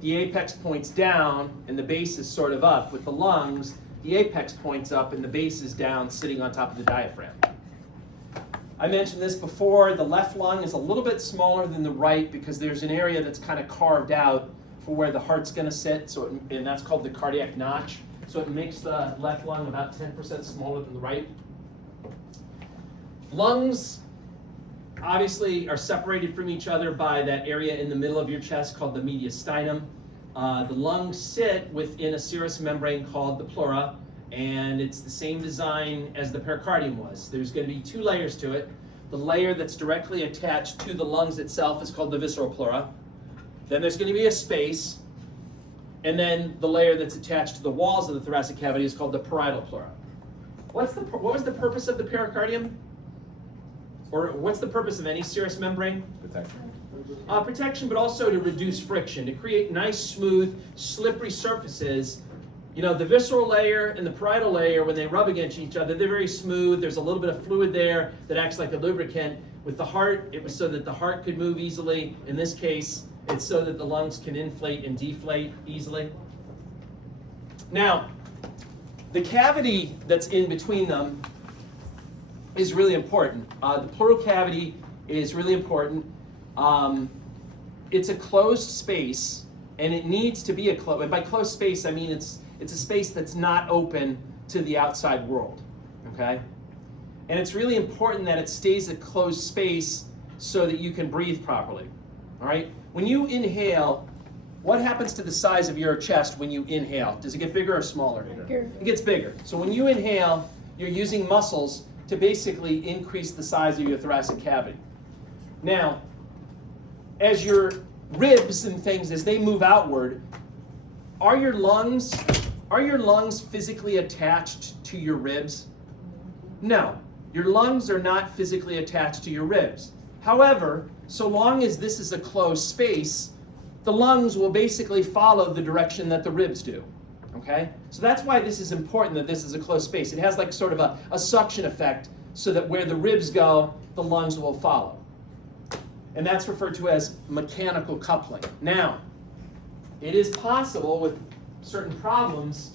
the apex points down and the base is sort of up. With the lungs, the apex points up and the base is down, sitting on top of the diaphragm. I mentioned this before. The left lung is a little bit smaller than the right because there's an area that's kind of carved out for where the heart's going to sit, and that's called the cardiac notch. So it makes the left lung about 10% smaller than the right. Lungs obviously are separated from each other by that area in the middle of your chest called the mediastinum. The lungs sit within a serous membrane called the pleura, and it's the same design as the pericardium was. There's going to be 2 layers to it. The layer that's directly attached to the lungs itself is called the visceral pleura. Then there's going to be a space, and then the layer that's attached to the walls of the thoracic cavity is called the parietal pleura. What was the purpose of the pericardium? Or what's the purpose of any serous membrane? Protection. Protection, but also to reduce friction, to create nice, smooth, slippery surfaces. The visceral layer and the parietal layer, when they rub against each other, they're very smooth. There's a little bit of fluid there that acts like a lubricant. With the heart, it was so that the heart could move easily. In this case, it's so that the lungs can inflate and deflate easily. Now, The cavity that's in between them is really important. The pleural cavity is really important. It's a closed space, and it needs to be a closed. And by closed space, I mean it's a space that's not open to the outside world. Okay, and it's really important that it stays a closed space so that you can breathe properly. All right. When you inhale, what happens to the size of your chest when you inhale? Does it get bigger or smaller? Bigger. It gets bigger. So when you inhale, you're using muscles to basically increase the size of your thoracic cavity. Now, as your ribs and things, as they move outward, are your lungs physically attached to your ribs? No, your lungs are not physically attached to your ribs. However, so long as this is a closed space, the lungs will basically follow the direction that the ribs do. Okay? So that's why this is important, that this is a closed space. It has like sort of a suction effect so that where the ribs go, the lungs will follow. And that's referred to as mechanical coupling. Now, it is possible with certain problems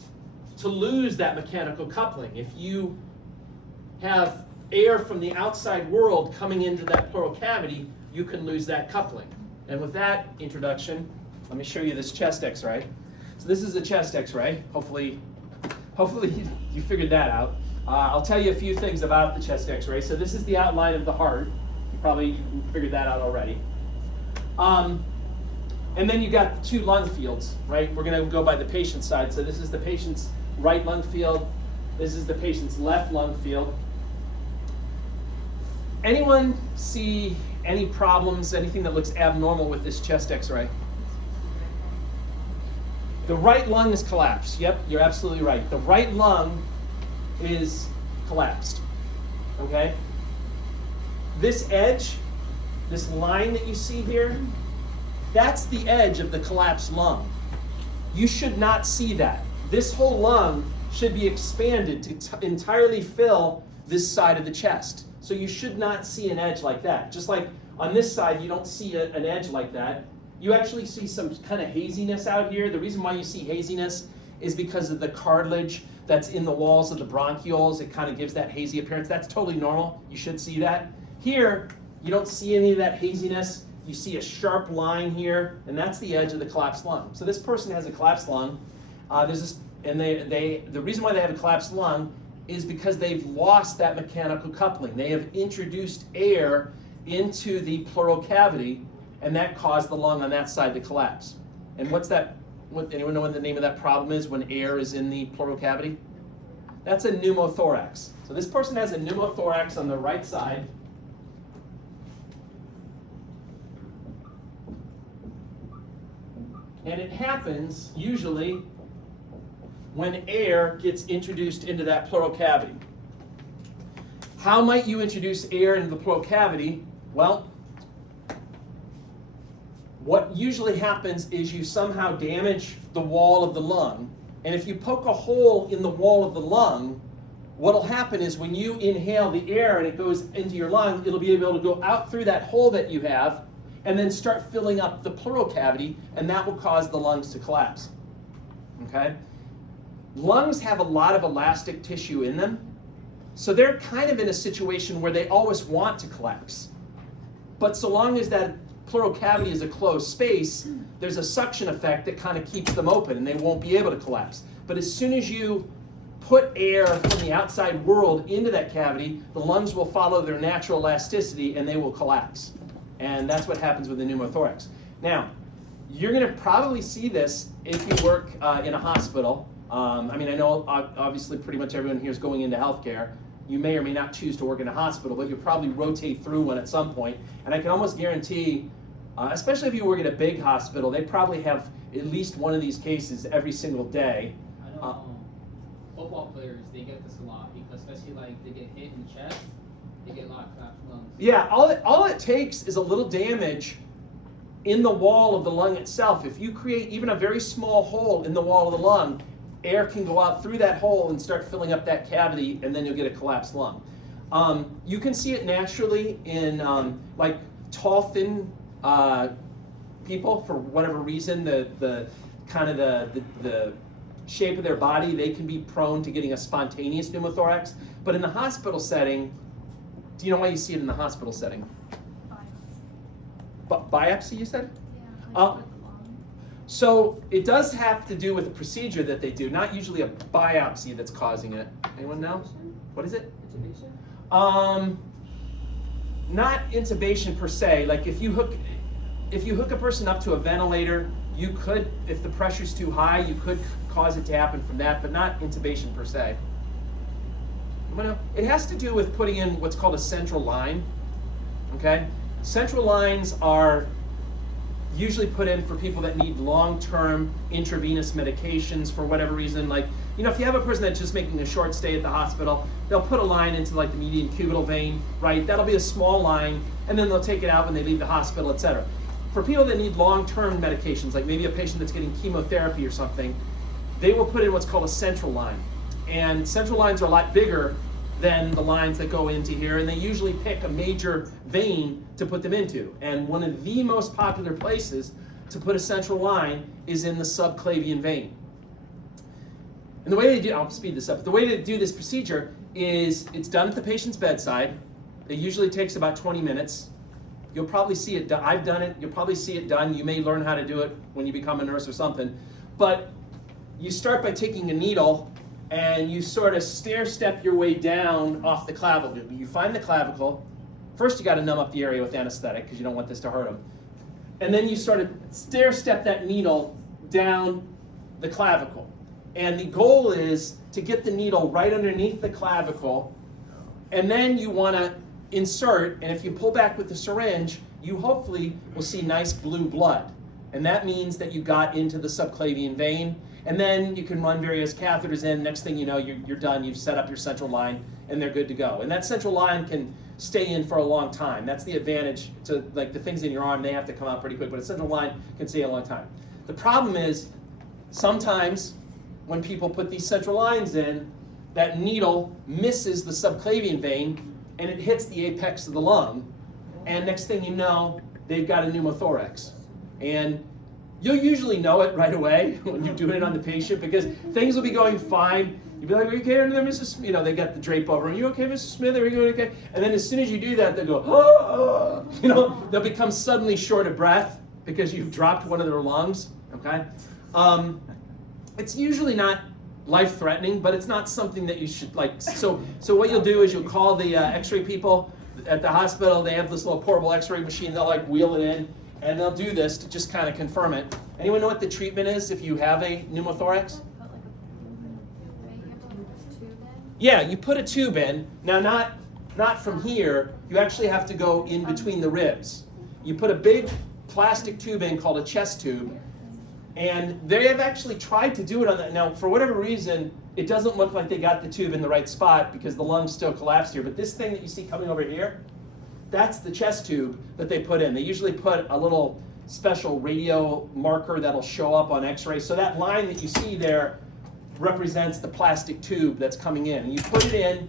to lose that mechanical coupling. If you have air from the outside world coming into that pleural cavity, you can lose that coupling. And with that introduction, let me show you this chest x-ray. So this is a chest x-ray. Hopefully you figured that out. I'll tell you a few things about the chest x-ray. So this is the outline of the heart. You probably figured that out already. And then you got the two lung fields, right? We're going to go by the patient's side. So this is the patient's right lung field. This is the patient's left lung field. Anyone see any problems, anything that looks abnormal with this chest x-ray? The right lung is collapsed. Yep, you're absolutely right. The right lung is collapsed. Okay? This edge, this line that you see here, that's the edge of the collapsed lung. You should not see that. This whole lung should be expanded to entirely fill this side of the chest. So you should not see an edge like that. Just like on this side, you don't see an edge like that. You actually see some kind of haziness out here. The reason why you see haziness is because of the cartilage that's in the walls of the bronchioles. It kind of gives that hazy appearance. That's totally normal. You should see that. Here, you don't see any of that haziness. You see a sharp line here, and that's the edge of the collapsed lung. So this person has a collapsed lung. The reason why they have a collapsed lung is because they've lost that mechanical coupling. They have introduced air into the pleural cavity, and that caused the lung on that side to collapse. And what's that? Anyone know what the name of that problem is when air is in the pleural cavity? That's a pneumothorax. So this person has a pneumothorax on the right side. And it happens usually when air gets introduced into that pleural cavity. How might you introduce air into the pleural cavity? Well, what usually happens is you somehow damage the wall of the lung. And if you poke a hole in the wall of the lung, what'll happen is when you inhale the air and it goes into your lung, it'll be able to go out through that hole that you have and then start filling up the pleural cavity, and that will cause the lungs to collapse. Okay? Lungs have a lot of elastic tissue in them, so they're kind of in a situation where they always want to collapse. But so long as that pleural cavity is a closed space, there's a suction effect that kind of keeps them open and they won't be able to collapse. But as soon as you put air from the outside world into that cavity, the lungs will follow their natural elasticity and they will collapse. And that's what happens with the pneumothorax. Now, you're going to probably see this if you work in a hospital. I know obviously pretty much everyone here is going into healthcare. You may or may not choose to work in a hospital, but you'll probably rotate through one at some point. And I can almost guarantee, especially if you work at a big hospital, they probably have at least one of these cases every single day. I know football players, they get this a lot because especially like they get hit in the chest, they get a lot of collapsed lungs. Yeah, all it takes is a little damage in the wall of the lung itself. If you create even a very small hole in the wall of the lung, air can go out through that hole and start filling up that cavity, and then you'll get a collapsed lung. You can see it naturally in like tall, thin people. For whatever reason, the shape of their body, they can be prone to getting a spontaneous pneumothorax. But in the hospital setting, do you know why you see it in the hospital setting? Biopsy, you said? Yeah. So it does have to do with a procedure that they do, not usually a biopsy that's causing it. Anyone know? What is it? Intubation? Not intubation per se. Like if you hook a person up to a ventilator, you could, if the pressure's too high, you could cause it to happen from that, but not intubation per se. It has to do with putting in what's called a central line. Okay? Central lines are usually put in for people that need long-term intravenous medications for whatever reason. Like, you know, if you have a person that's just making a short stay at the hospital, they'll put a line into like the median cubital vein, right? That'll be a small line, and then they'll take it out when they leave the hospital, etc. For people that need long-term medications, like maybe a patient that's getting chemotherapy or something, they will put in what's called a central line. And central lines are a lot bigger than the lines that go into here, and they usually pick a major vein to put them into. And one of the most popular places to put a central line is in the subclavian vein. And the way they do, I'll speed this up, the way they do this procedure is it's done at the patient's bedside. It usually takes about 20 minutes. You'll probably see it done. I've done it. You'll probably see it done. You may learn how to do it when you become a nurse or something. But you start by taking a needle and you sort of stair-step your way down off the clavicle. You find the clavicle. First, you got to numb up the area with anesthetic because you don't want this to hurt them. And then you sort of stair-step that needle down the clavicle. And the goal is to get the needle right underneath the clavicle. And then you want to insert, and if you pull back with the syringe, you hopefully will see nice blue blood. And that means that you got into the subclavian vein. And then you can run various catheters in. Next thing you know, you're done. You've set up your central line, and they're good to go. And that central line can stay in for a long time. That's the advantage to, like, the things in your arm, they have to come out pretty quick, but a central line can stay a long time. The problem is, sometimes when people put these central lines in, that needle misses the subclavian vein, and it hits the apex of the lung. And next thing you know, they've got a pneumothorax. And you'll usually know it right away when you're doing it on the patient because things will be going fine. You'll be like, are you okay under there, Mrs. Smith? You know, they got the drape over. Are you okay, Mrs. Smith? Are you doing okay? And then as soon as you do that, they'll go, oh, you know, they'll become suddenly short of breath because you've dropped one of their lungs, okay? It's usually not life-threatening, but it's not something that you should, like, so what you'll do is you'll call the x-ray people at the hospital. They have this little portable x-ray machine. They'll, like, wheel it in. And they'll do this to just kind of confirm it. Anyone know what the treatment is if you have a pneumothorax? Yeah, you put a tube in. Now, not from here. You actually have to go in between the ribs. You put a big plastic tube in called a chest tube. And they have actually tried to do it on that. Now, for whatever reason, it doesn't look like they got the tube in the right spot because the lungs still collapsed here. But this thing that you see coming over here, that's the chest tube that they put in. They usually put a little special radio marker that'll show up on x-ray. So that line that you see there represents the plastic tube that's coming in. And you put it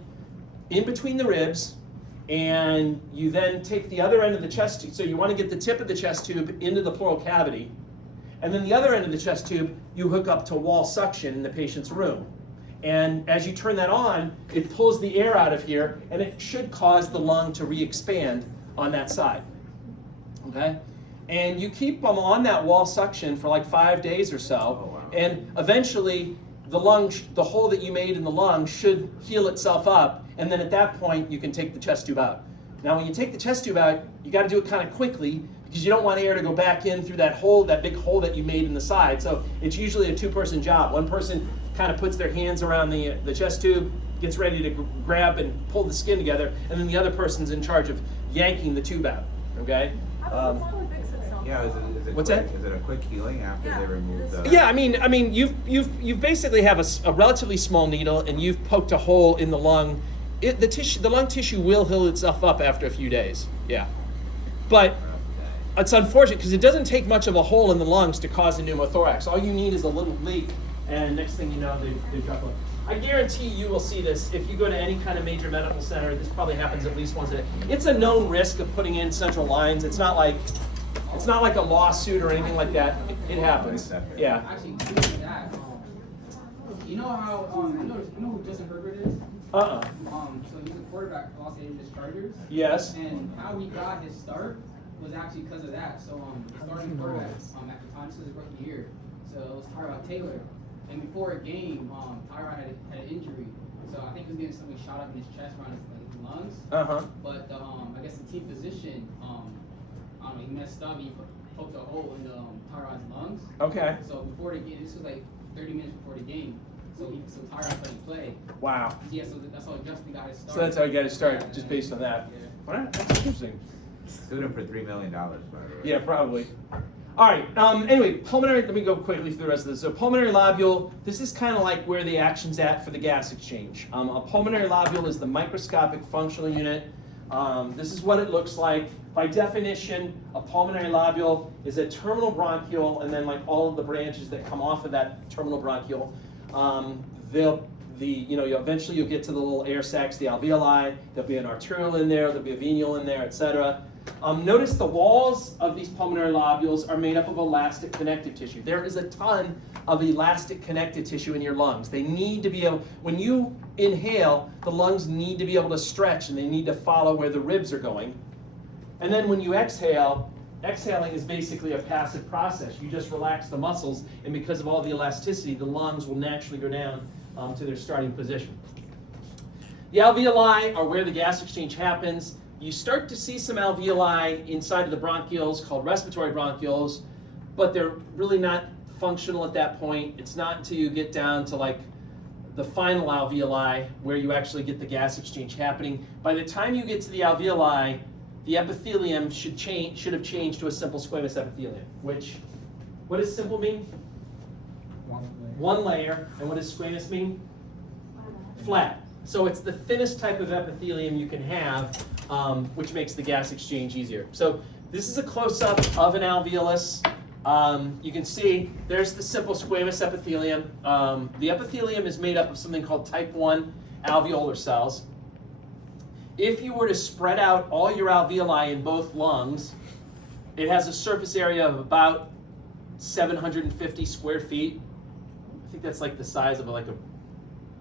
in between the ribs, and you then take the other end of the chest tube. So you want to get the tip of the chest tube into the pleural cavity. And then the other end of the chest tube, you hook up to wall suction in the patient's room. And as you turn that on, it pulls the air out of here, and it should cause the lung to re-expand on that side, okay? And you keep them on that wall suction for like 5 days or so, and eventually the hole that you made in the lung should heal itself up, and then at that point, you can take the chest tube out. Now, when you take the chest tube out, you gotta do it kind of quickly, because you don't want air to go back in through that hole, that big hole that you made in the side. So it's usually a two-person job. One person kind of puts their hands around the chest tube, gets ready to grab and pull the skin together, and then the other person's in charge of yanking the tube out, okay? Yeah, is it What's quick? that? Is it a quick healing after they remove the... Yeah, I mean, you've basically have a relatively small needle, and you've poked a hole in the lung. The lung tissue will heal itself up after a few days, yeah. But it's unfortunate because it doesn't take much of a hole in the lungs to cause a pneumothorax. All you need is a little leak, and next thing you know, they drop off. I guarantee you will see this if you go to any kind of major medical center. This probably happens at least once a day. It's a known risk of putting in central lines. It's not like a lawsuit or anything like that. It happens. Yeah. Actually, doing that, You know how you know who Justin Herbert is? Uh-uh. So he's a quarterback for Los Angeles Chargers. Yes. And how he got his start was actually because of that. So the starting quarterback at the time, this was his rookie year. So it was Tyrod Taylor. And before a game, Tyrod had an injury. So I think he was getting something shot up in his chest around his lungs. Uh-huh. But I guess the team physician, I don't know, he messed up. He poked a hole in Tyrod's lungs. Okay. So before the game, this was like 30 minutes before the game. So Tyrod couldn't play. Wow. Yeah, so that's how Justin got his start. So that's how you got to start, Yeah, just based on that. Yeah. All right, that's interesting. Sued him for $3 million, by the way. Yeah, probably. All right. Anyway, pulmonary. Let me go quickly through the rest of this. So, pulmonary lobule. This is kind of like where the action's at for the gas exchange. A pulmonary lobule is the microscopic functional unit. This is what it looks like. By definition, a pulmonary lobule is a terminal bronchiole, and then like all of the branches that come off of that terminal bronchiole. Eventually you'll get to the little air sacs, the alveoli. There'll be an arteriole in there. There'll be a venial in there, etc. Notice the walls of these pulmonary lobules are made up of elastic connective tissue. There is a ton of elastic connective tissue in your lungs. They need to be able, when you inhale, the lungs need to be able to stretch and they need to follow where the ribs are going. And then when you exhale, exhaling is basically a passive process. You just relax the muscles, and because of all the elasticity, the lungs will naturally go down to their starting position. The alveoli are where the gas exchange happens. You start to see some alveoli inside of the bronchioles called respiratory bronchioles, but they're really not functional at that point. It's not until you get down to like the final alveoli where you actually get the gas exchange happening. By the time you get to the alveoli, the epithelium should have changed to a simple squamous epithelium, which, what does simple mean? One layer. And what does squamous mean? Flat. So it's the thinnest type of epithelium you can have, which makes the gas exchange easier. So this is a close-up of an alveolus. You can see there's the simple squamous epithelium. The epithelium is made up of something called type 1 alveolar cells. If you were to spread out all your alveoli in both lungs, it has a surface area of about 750 square feet. I think that's like the size of I don't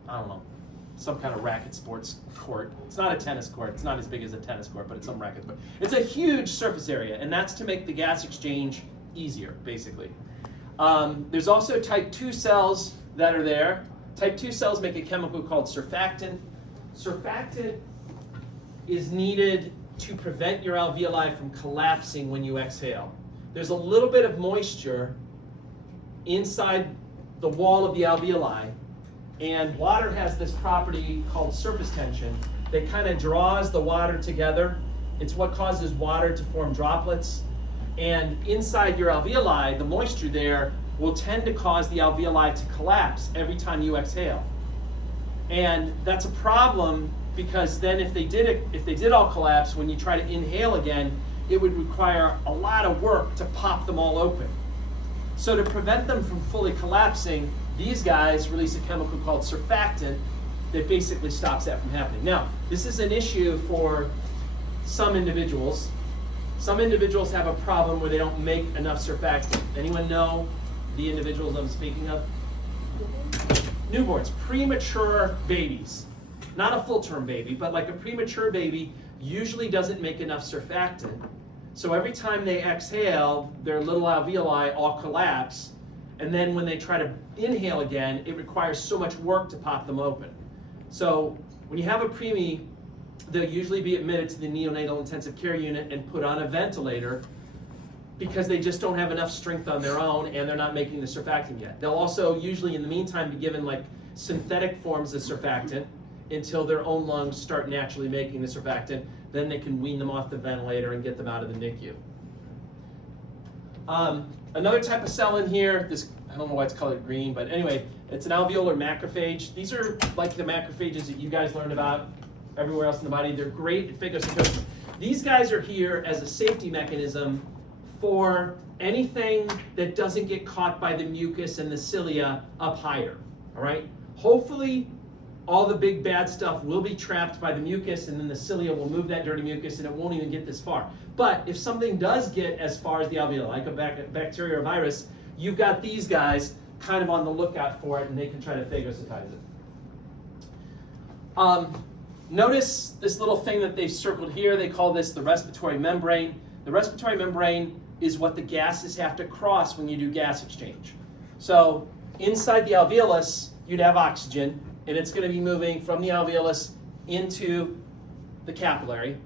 know, some kind of racket sports court. It's not a tennis court. It's not as big as a tennis court, but it's some racket court. It's a huge surface area, and that's to make the gas exchange easier, basically. There's also type 2 cells that are there. Type 2 cells make a chemical called surfactant. Surfactant is needed to prevent your alveoli from collapsing when you exhale. There's a little bit of moisture inside the wall of the alveoli, and water has this property called surface tension that kind of draws the water together. It's what causes water to form droplets, and inside your alveoli, the moisture there will tend to cause the alveoli to collapse every time you exhale. And that's a problem because then if they did all collapse, when you try to inhale again, it would require a lot of work to pop them all open. So to prevent them from fully collapsing, these guys release a chemical called surfactant that basically stops that from happening. Now, this is an issue for some individuals. Some individuals have a problem where they don't make enough surfactant. Anyone know the individuals I'm speaking of? Newborns, premature babies. Not a full-term baby, but like a premature baby usually doesn't make enough surfactant. So every time they exhale, their little alveoli all collapse, and then when they try to inhale again, it requires so much work to pop them open. So when you have a preemie, they'll usually be admitted to the neonatal intensive care unit and put on a ventilator because they just don't have enough strength on their own and they're not making the surfactant yet. They'll also usually in the meantime be given like synthetic forms of surfactant until their own lungs start naturally making the surfactant. Then they can wean them off the ventilator and get them out of the NICU. Another type of cell in here, this, I don't know why it's colored green, but anyway, it's an alveolar macrophage. These are like the macrophages that you guys learned about everywhere else in the body. They're great at phagocytosis. These guys are here as a safety mechanism for anything that doesn't get caught by the mucus and the cilia up higher, all right? Hopefully, all the big bad stuff will be trapped by the mucus, and then the cilia will move that dirty mucus, and it won't even get this far. But if something does get as far as the alveoli, like a bacteria or virus, you've got these guys kind of on the lookout for it, and they can try to phagocytize it. Notice this little thing that they've circled here. They call this the respiratory membrane. The respiratory membrane is what the gases have to cross when you do gas exchange. So inside the alveolus, you'd have oxygen, and it's going to be moving from the alveolus into the capillary.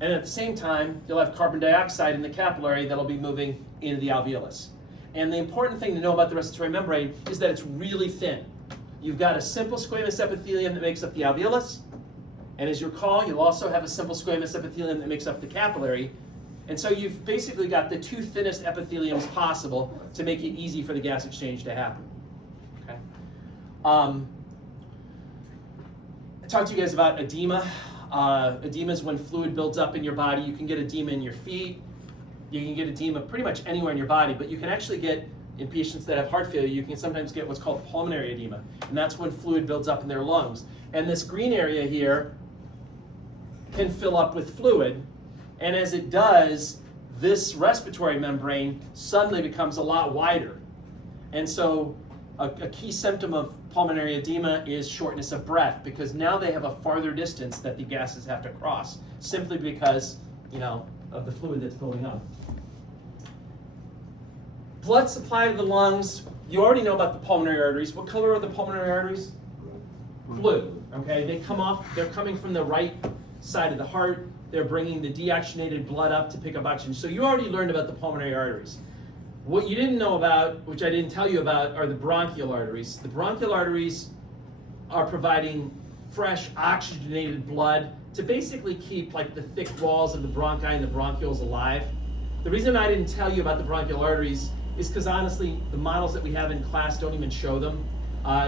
And at the same time, you'll have carbon dioxide in the capillary that'll be moving into the alveolus. And the important thing to know about the respiratory membrane is that it's really thin. You've got a simple squamous epithelium that makes up the alveolus. And as you recall, you'll also have a simple squamous epithelium that makes up the capillary. And so you've basically got the two thinnest epitheliums possible to make it easy for the gas exchange to happen. Okay. I talked to you guys about edema. Edema is when fluid builds up in your body. You can get edema in your feet. You can get edema pretty much anywhere in your body, but you can actually get, in patients that have heart failure, you can sometimes get what's called pulmonary edema, and that's when fluid builds up in their lungs. And this green area here can fill up with fluid, and as it does, this respiratory membrane suddenly becomes a lot wider. And so a key symptom of pulmonary edema is shortness of breath, because now they have a farther distance that the gases have to cross, simply because, of the fluid that's building up. Blood supply to the lungs, you already know about the pulmonary arteries. What color are the pulmonary arteries? Blue. Okay, they're coming from the right side of the heart. They're bringing the deoxygenated blood up to pick up oxygen. So you already learned about the pulmonary arteries. What you didn't know about, which I didn't tell you about, are the bronchial arteries. The bronchial arteries are providing fresh oxygenated blood to basically keep like the thick walls of the bronchi and the bronchioles alive. The reason I didn't tell you about the bronchial arteries is because honestly, the models that we have in class don't even show them.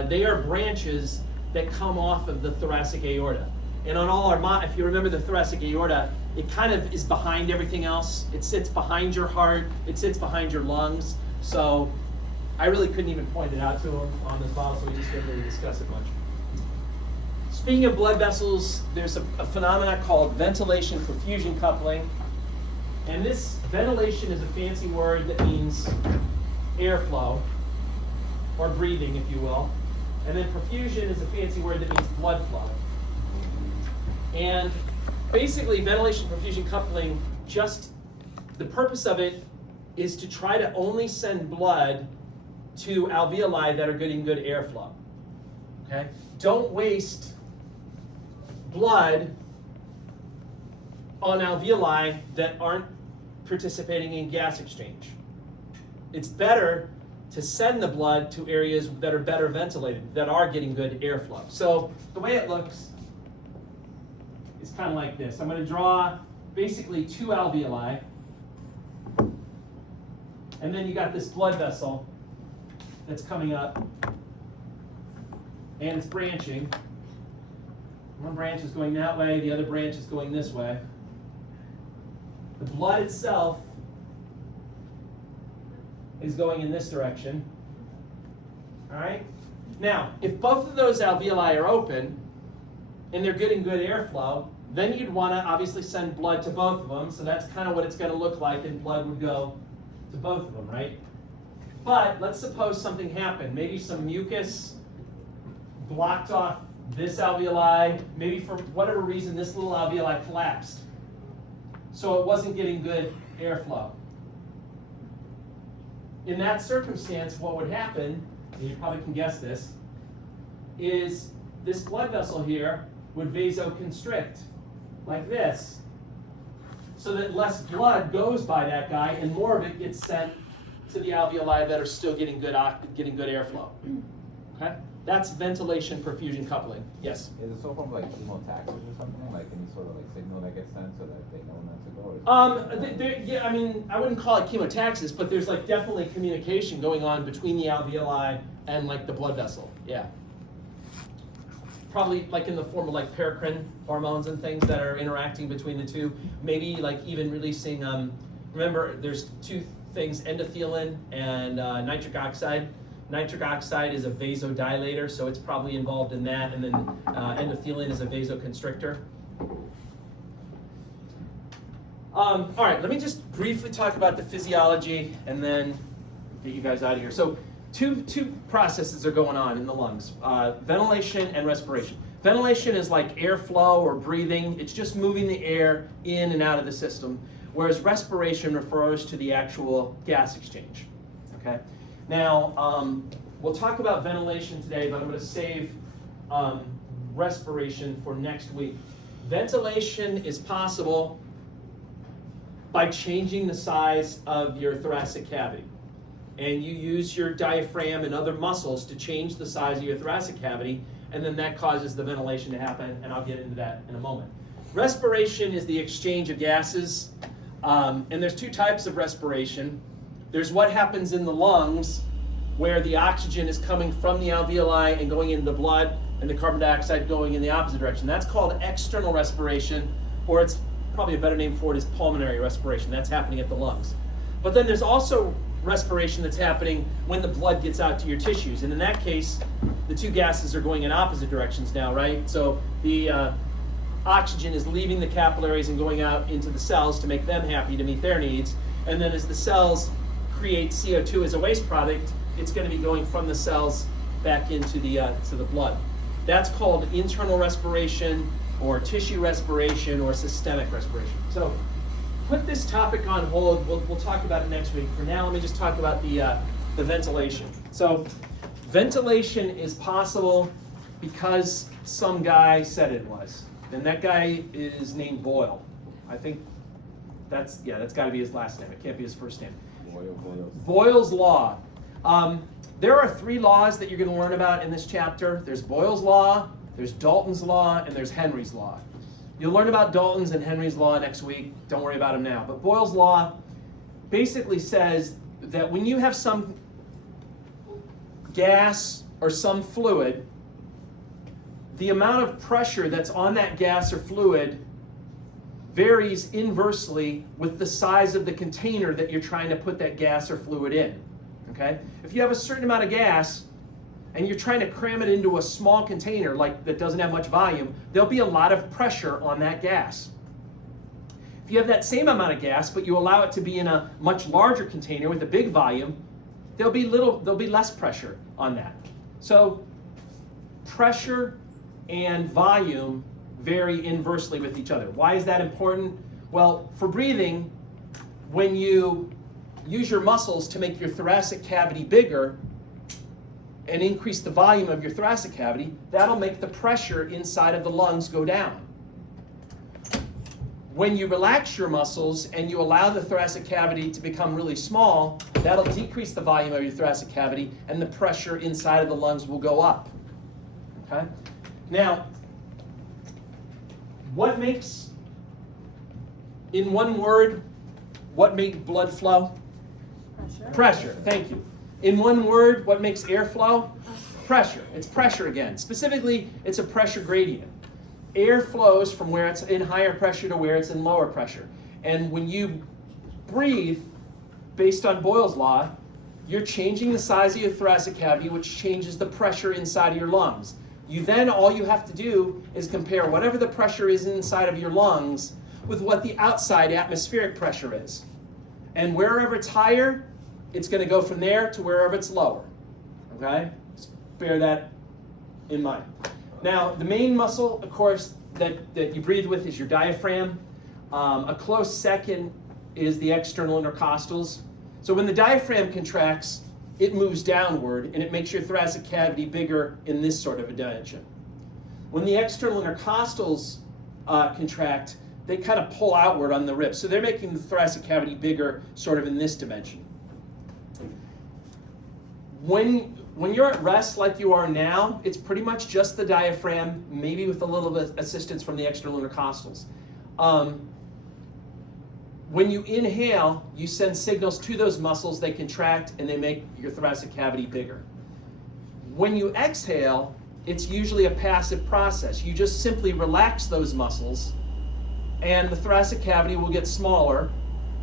They are branches that come off of the thoracic aorta. And on all our, if you remember the thoracic aorta, it kind of is behind everything else. It sits behind your heart, it sits behind your lungs. So I really couldn't even point it out to them on this model, so we just didn't really discuss it much. Speaking of blood vessels, there's a phenomenon called ventilation perfusion coupling. And this ventilation is a fancy word that means airflow, or breathing, if you will. And then perfusion is a fancy word that means blood flow. And basically, ventilation perfusion coupling, just the purpose of it is to try to only send blood to alveoli that are getting good airflow. Okay? Don't waste blood on alveoli that aren't participating in gas exchange. It's better to send the blood to areas that are better ventilated, that are getting good airflow. So the way it looks is kind of like this. I'm going to draw basically two alveoli, and then you got this blood vessel that's coming up, and it's branching. One branch is going that way, the other branch is going this way. The blood itself is going in this direction. All right? Now, if both of those alveoli are open and they're getting good airflow, then you'd want to obviously send blood to both of them. So that's kind of what it's going to look like, and blood would go to both of them, right? But let's suppose something happened. Maybe some mucus blocked off this alveoli. Maybe for whatever reason, this little alveoli collapsed. So it wasn't getting good airflow. In that circumstance, what would happen, and you probably can guess this, is this blood vessel here would vasoconstrict like this, so that less blood goes by that guy and more of it gets sent to the alveoli that are still getting good airflow. Okay? That's ventilation perfusion coupling. Yes? Is it so from like chemotaxis or something? Like any sort of like signal that gets sent so that they know not to go? Yeah, I mean, I wouldn't call it chemotaxis, but there's like definitely communication going on between the alveoli and like the blood vessel. Yeah. Probably like in the form of like paracrine hormones and things that are interacting between the two. Maybe like even releasing, remember there's two things, endothelin and nitric oxide. Nitric oxide is a vasodilator, so it's probably involved in that, and then endothelin is a vasoconstrictor. All right, let me just briefly talk about the physiology and then get you guys out of here. So two processes are going on in the lungs, ventilation and respiration. Ventilation is like airflow or breathing. It's just moving the air in and out of the system, whereas respiration refers to the actual gas exchange. Okay. Now, we'll talk about ventilation today, but I'm going to save respiration for next week. Ventilation is possible by changing the size of your thoracic cavity. And you use your diaphragm and other muscles to change the size of your thoracic cavity, and then that causes the ventilation to happen, and I'll get into that in a moment. Respiration is the exchange of gases, and there's two types of respiration. There's what happens in the lungs, where the oxygen is coming from the alveoli and going into the blood, and the carbon dioxide going in the opposite direction. That's called external respiration, or it's probably a better name for it is pulmonary respiration. That's happening at the lungs. But then there's also respiration that's happening when the blood gets out to your tissues. And in that case, the two gases are going in opposite directions now, right? So the oxygen is leaving the capillaries and going out into the cells to make them happy to meet their needs. And then as the cells create CO2 as a waste product, it's going to be going from the cells back into the to the blood. That's called internal respiration or tissue respiration or systemic respiration. So put this topic on hold. We'll talk about it next week. For now, let me just talk about the ventilation. So ventilation is possible because some guy said it was. And that guy is named Boyle. I think that's got to be his last name. It can't be his first name. Boyle's law. There are three laws that you're going to learn about in this chapter. There's Boyle's law, there's Dalton's law, and there's Henry's law. You'll learn about Dalton's and Henry's law next week. Don't worry about them now. But Boyle's law basically says that when you have some gas or some fluid, the amount of pressure that's on that gas or fluid varies inversely with the size of the container that you're trying to put that gas or fluid in. Okay? If you have a certain amount of gas and you're trying to cram it into a small container like that doesn't have much volume, there'll be a lot of pressure on that gas. If you have that same amount of gas but you allow it to be in a much larger container with a big volume, there'll be less pressure on that. So pressure and volume vary inversely with each other. Why is that important? Well, for breathing, when you use your muscles to make your thoracic cavity bigger and increase the volume of your thoracic cavity, that'll make the pressure inside of the lungs go down. When you relax your muscles and you allow the thoracic cavity to become really small, that'll decrease the volume of your thoracic cavity and the pressure inside of the lungs will go up. Okay? Now, what makes, in one word, what makes blood flow? Pressure, thank you. In one word, what makes air flow? Pressure. It's pressure again. Specifically, it's a pressure gradient. Air flows from where it's in higher pressure to where it's in lower pressure. And when you breathe, based on Boyle's law, you're changing the size of your thoracic cavity, which changes the pressure inside of your lungs. All you have to do is compare whatever the pressure is inside of your lungs with what the outside atmospheric pressure is. And wherever it's higher, it's going to go from there to wherever it's lower. Okay? Just bear that in mind. Now, the main muscle, of course, that you breathe with is your diaphragm. A close second is the external intercostals. So when the diaphragm contracts, it moves downward and it makes your thoracic cavity bigger in this sort of a dimension. When the external intercostals contract, they kind of pull outward on the ribs. So they're making the thoracic cavity bigger sort of in this dimension. When you're at rest like you are now, it's pretty much just the diaphragm, maybe with a little bit of assistance from the external intercostals. When you inhale, you send signals to those muscles, they contract and they make your thoracic cavity bigger. When you exhale, it's usually a passive process. You just simply relax those muscles and the thoracic cavity will get smaller,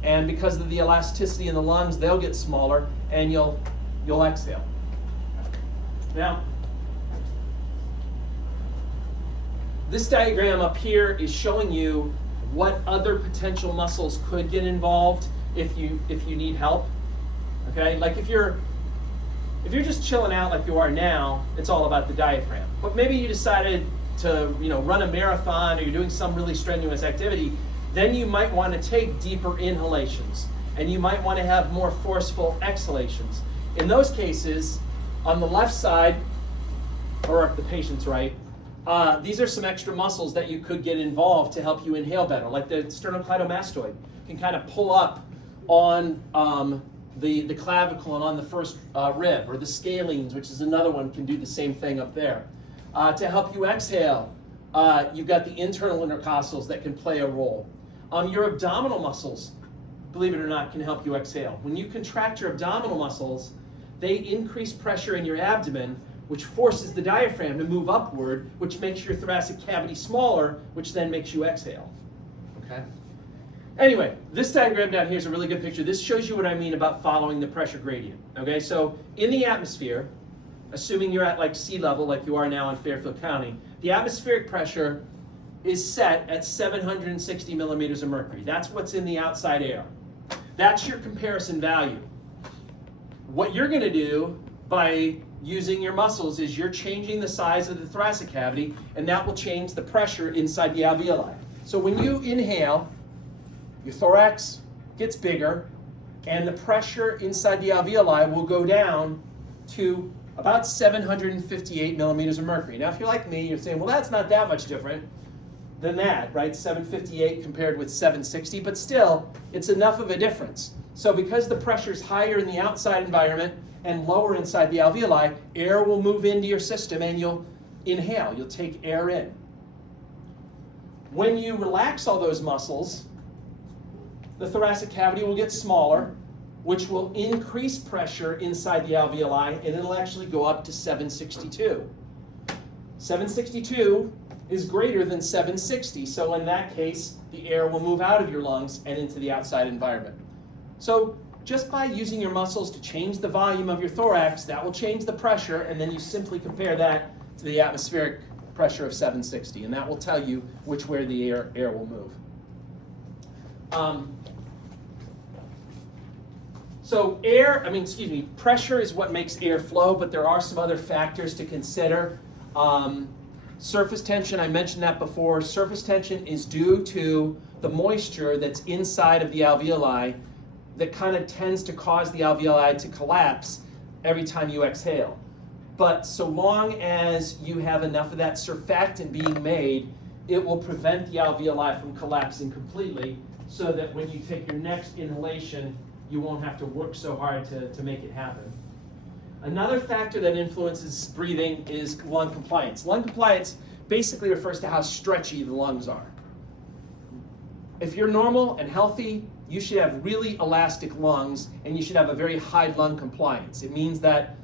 and because of the elasticity in the lungs, they'll get smaller and you'll exhale. Now, this diagram up here is showing you what other potential muscles could get involved if you need help. Okay, like if you're If you're just chilling out like you are now, it's all about the diaphragm. But maybe you decided to run a marathon, or you're doing some really strenuous activity, then you might want to take deeper inhalations, and you might want to have more forceful exhalations. In those cases, on the left side, or the patient's right, these are some extra muscles that you could get involved to help you inhale better, like the sternocleidomastoid can kind of pull up on the clavicle and on the first rib, or the scalenes, which is another one, can do the same thing up there. To help you exhale, you've got the internal intercostals that can play a role. Your abdominal muscles, believe it or not, can help you exhale. When you contract your abdominal muscles, they increase pressure in your abdomen, which forces the diaphragm to move upward, which makes your thoracic cavity smaller, which then makes you exhale. Okay? Anyway, this diagram down here is a really good picture. This shows you what I mean about following the pressure gradient. Okay, so in the atmosphere, assuming you're at like sea level like you are now in Fairfield County, the atmospheric pressure is set at 760 millimeters of mercury. That's what's in the outside air. That's your comparison value. What you're going to do by using your muscles is you're changing the size of the thoracic cavity, and that will change the pressure inside the alveoli. So when you inhale, your thorax gets bigger, and the pressure inside the alveoli will go down to about 758 millimeters of mercury. Now, if you're like me, you're saying, well, that's not that much different than that, right? 758 compared with 760, but still, it's enough of a difference. So because the pressure is higher in the outside environment and lower inside the alveoli, air will move into your system and you'll inhale, you'll take air in. When you relax all those muscles, the thoracic cavity will get smaller, which will increase pressure inside the alveoli, and it'll actually go up to 762. 762 is greater than 760, so in that case, the air will move out of your lungs and into the outside environment. So just by using your muscles to change the volume of your thorax, that will change the pressure, and then you simply compare that to the atmospheric pressure of 760, and that will tell you which way the air will move. So pressure is what makes air flow, but there are some other factors to consider. Surface tension, I mentioned that before. Surface tension is due to the moisture that's inside of the alveoli that kind of tends to cause the alveoli to collapse every time you exhale. But so long as you have enough of that surfactant being made, it will prevent the alveoli from collapsing completely, so that when you take your next inhalation, you won't have to work so hard to make it happen. Another factor that influences breathing is lung compliance. Lung compliance basically refers to how stretchy the lungs are. If you're normal and healthy, you should have really elastic lungs, and you should have a very high lung compliance. It means that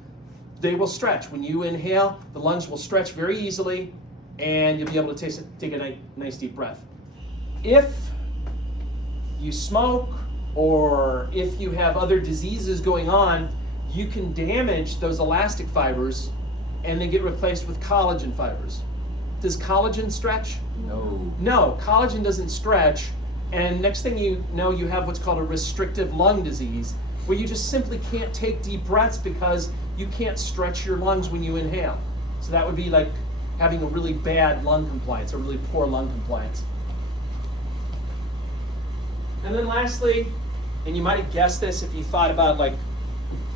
they will stretch. When you inhale, the lungs will stretch very easily, and you'll be able to take a nice deep breath. If you smoke, or if you have other diseases going on, you can damage those elastic fibers, and they get replaced with collagen fibers. Does collagen stretch? No. No, collagen doesn't stretch, and next thing you know, you have what's called a restrictive lung disease, where you just simply can't take deep breaths because you can't stretch your lungs when you inhale. So that would be like having a really bad lung compliance, or really poor lung compliance. And then lastly, and you might have guessed this if you thought about like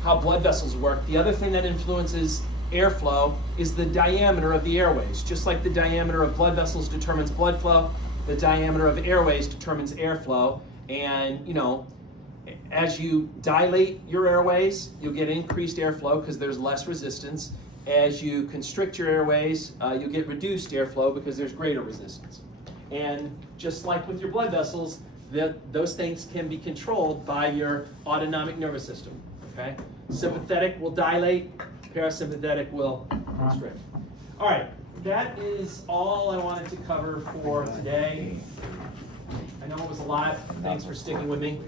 how blood vessels work, the other thing that influences airflow is the diameter of the airways. Just like the diameter of blood vessels determines blood flow, the diameter of airways determines airflow. And as you dilate your airways, you'll get increased airflow because there's less resistance. As you constrict your airways, you'll get reduced airflow because there's greater resistance. And just like with your blood vessels, those things can be controlled by your autonomic nervous system. Okay? Sympathetic will dilate, parasympathetic will constrict. All right, that is all I wanted to cover for today. I know it was a lot. Thanks for sticking with me.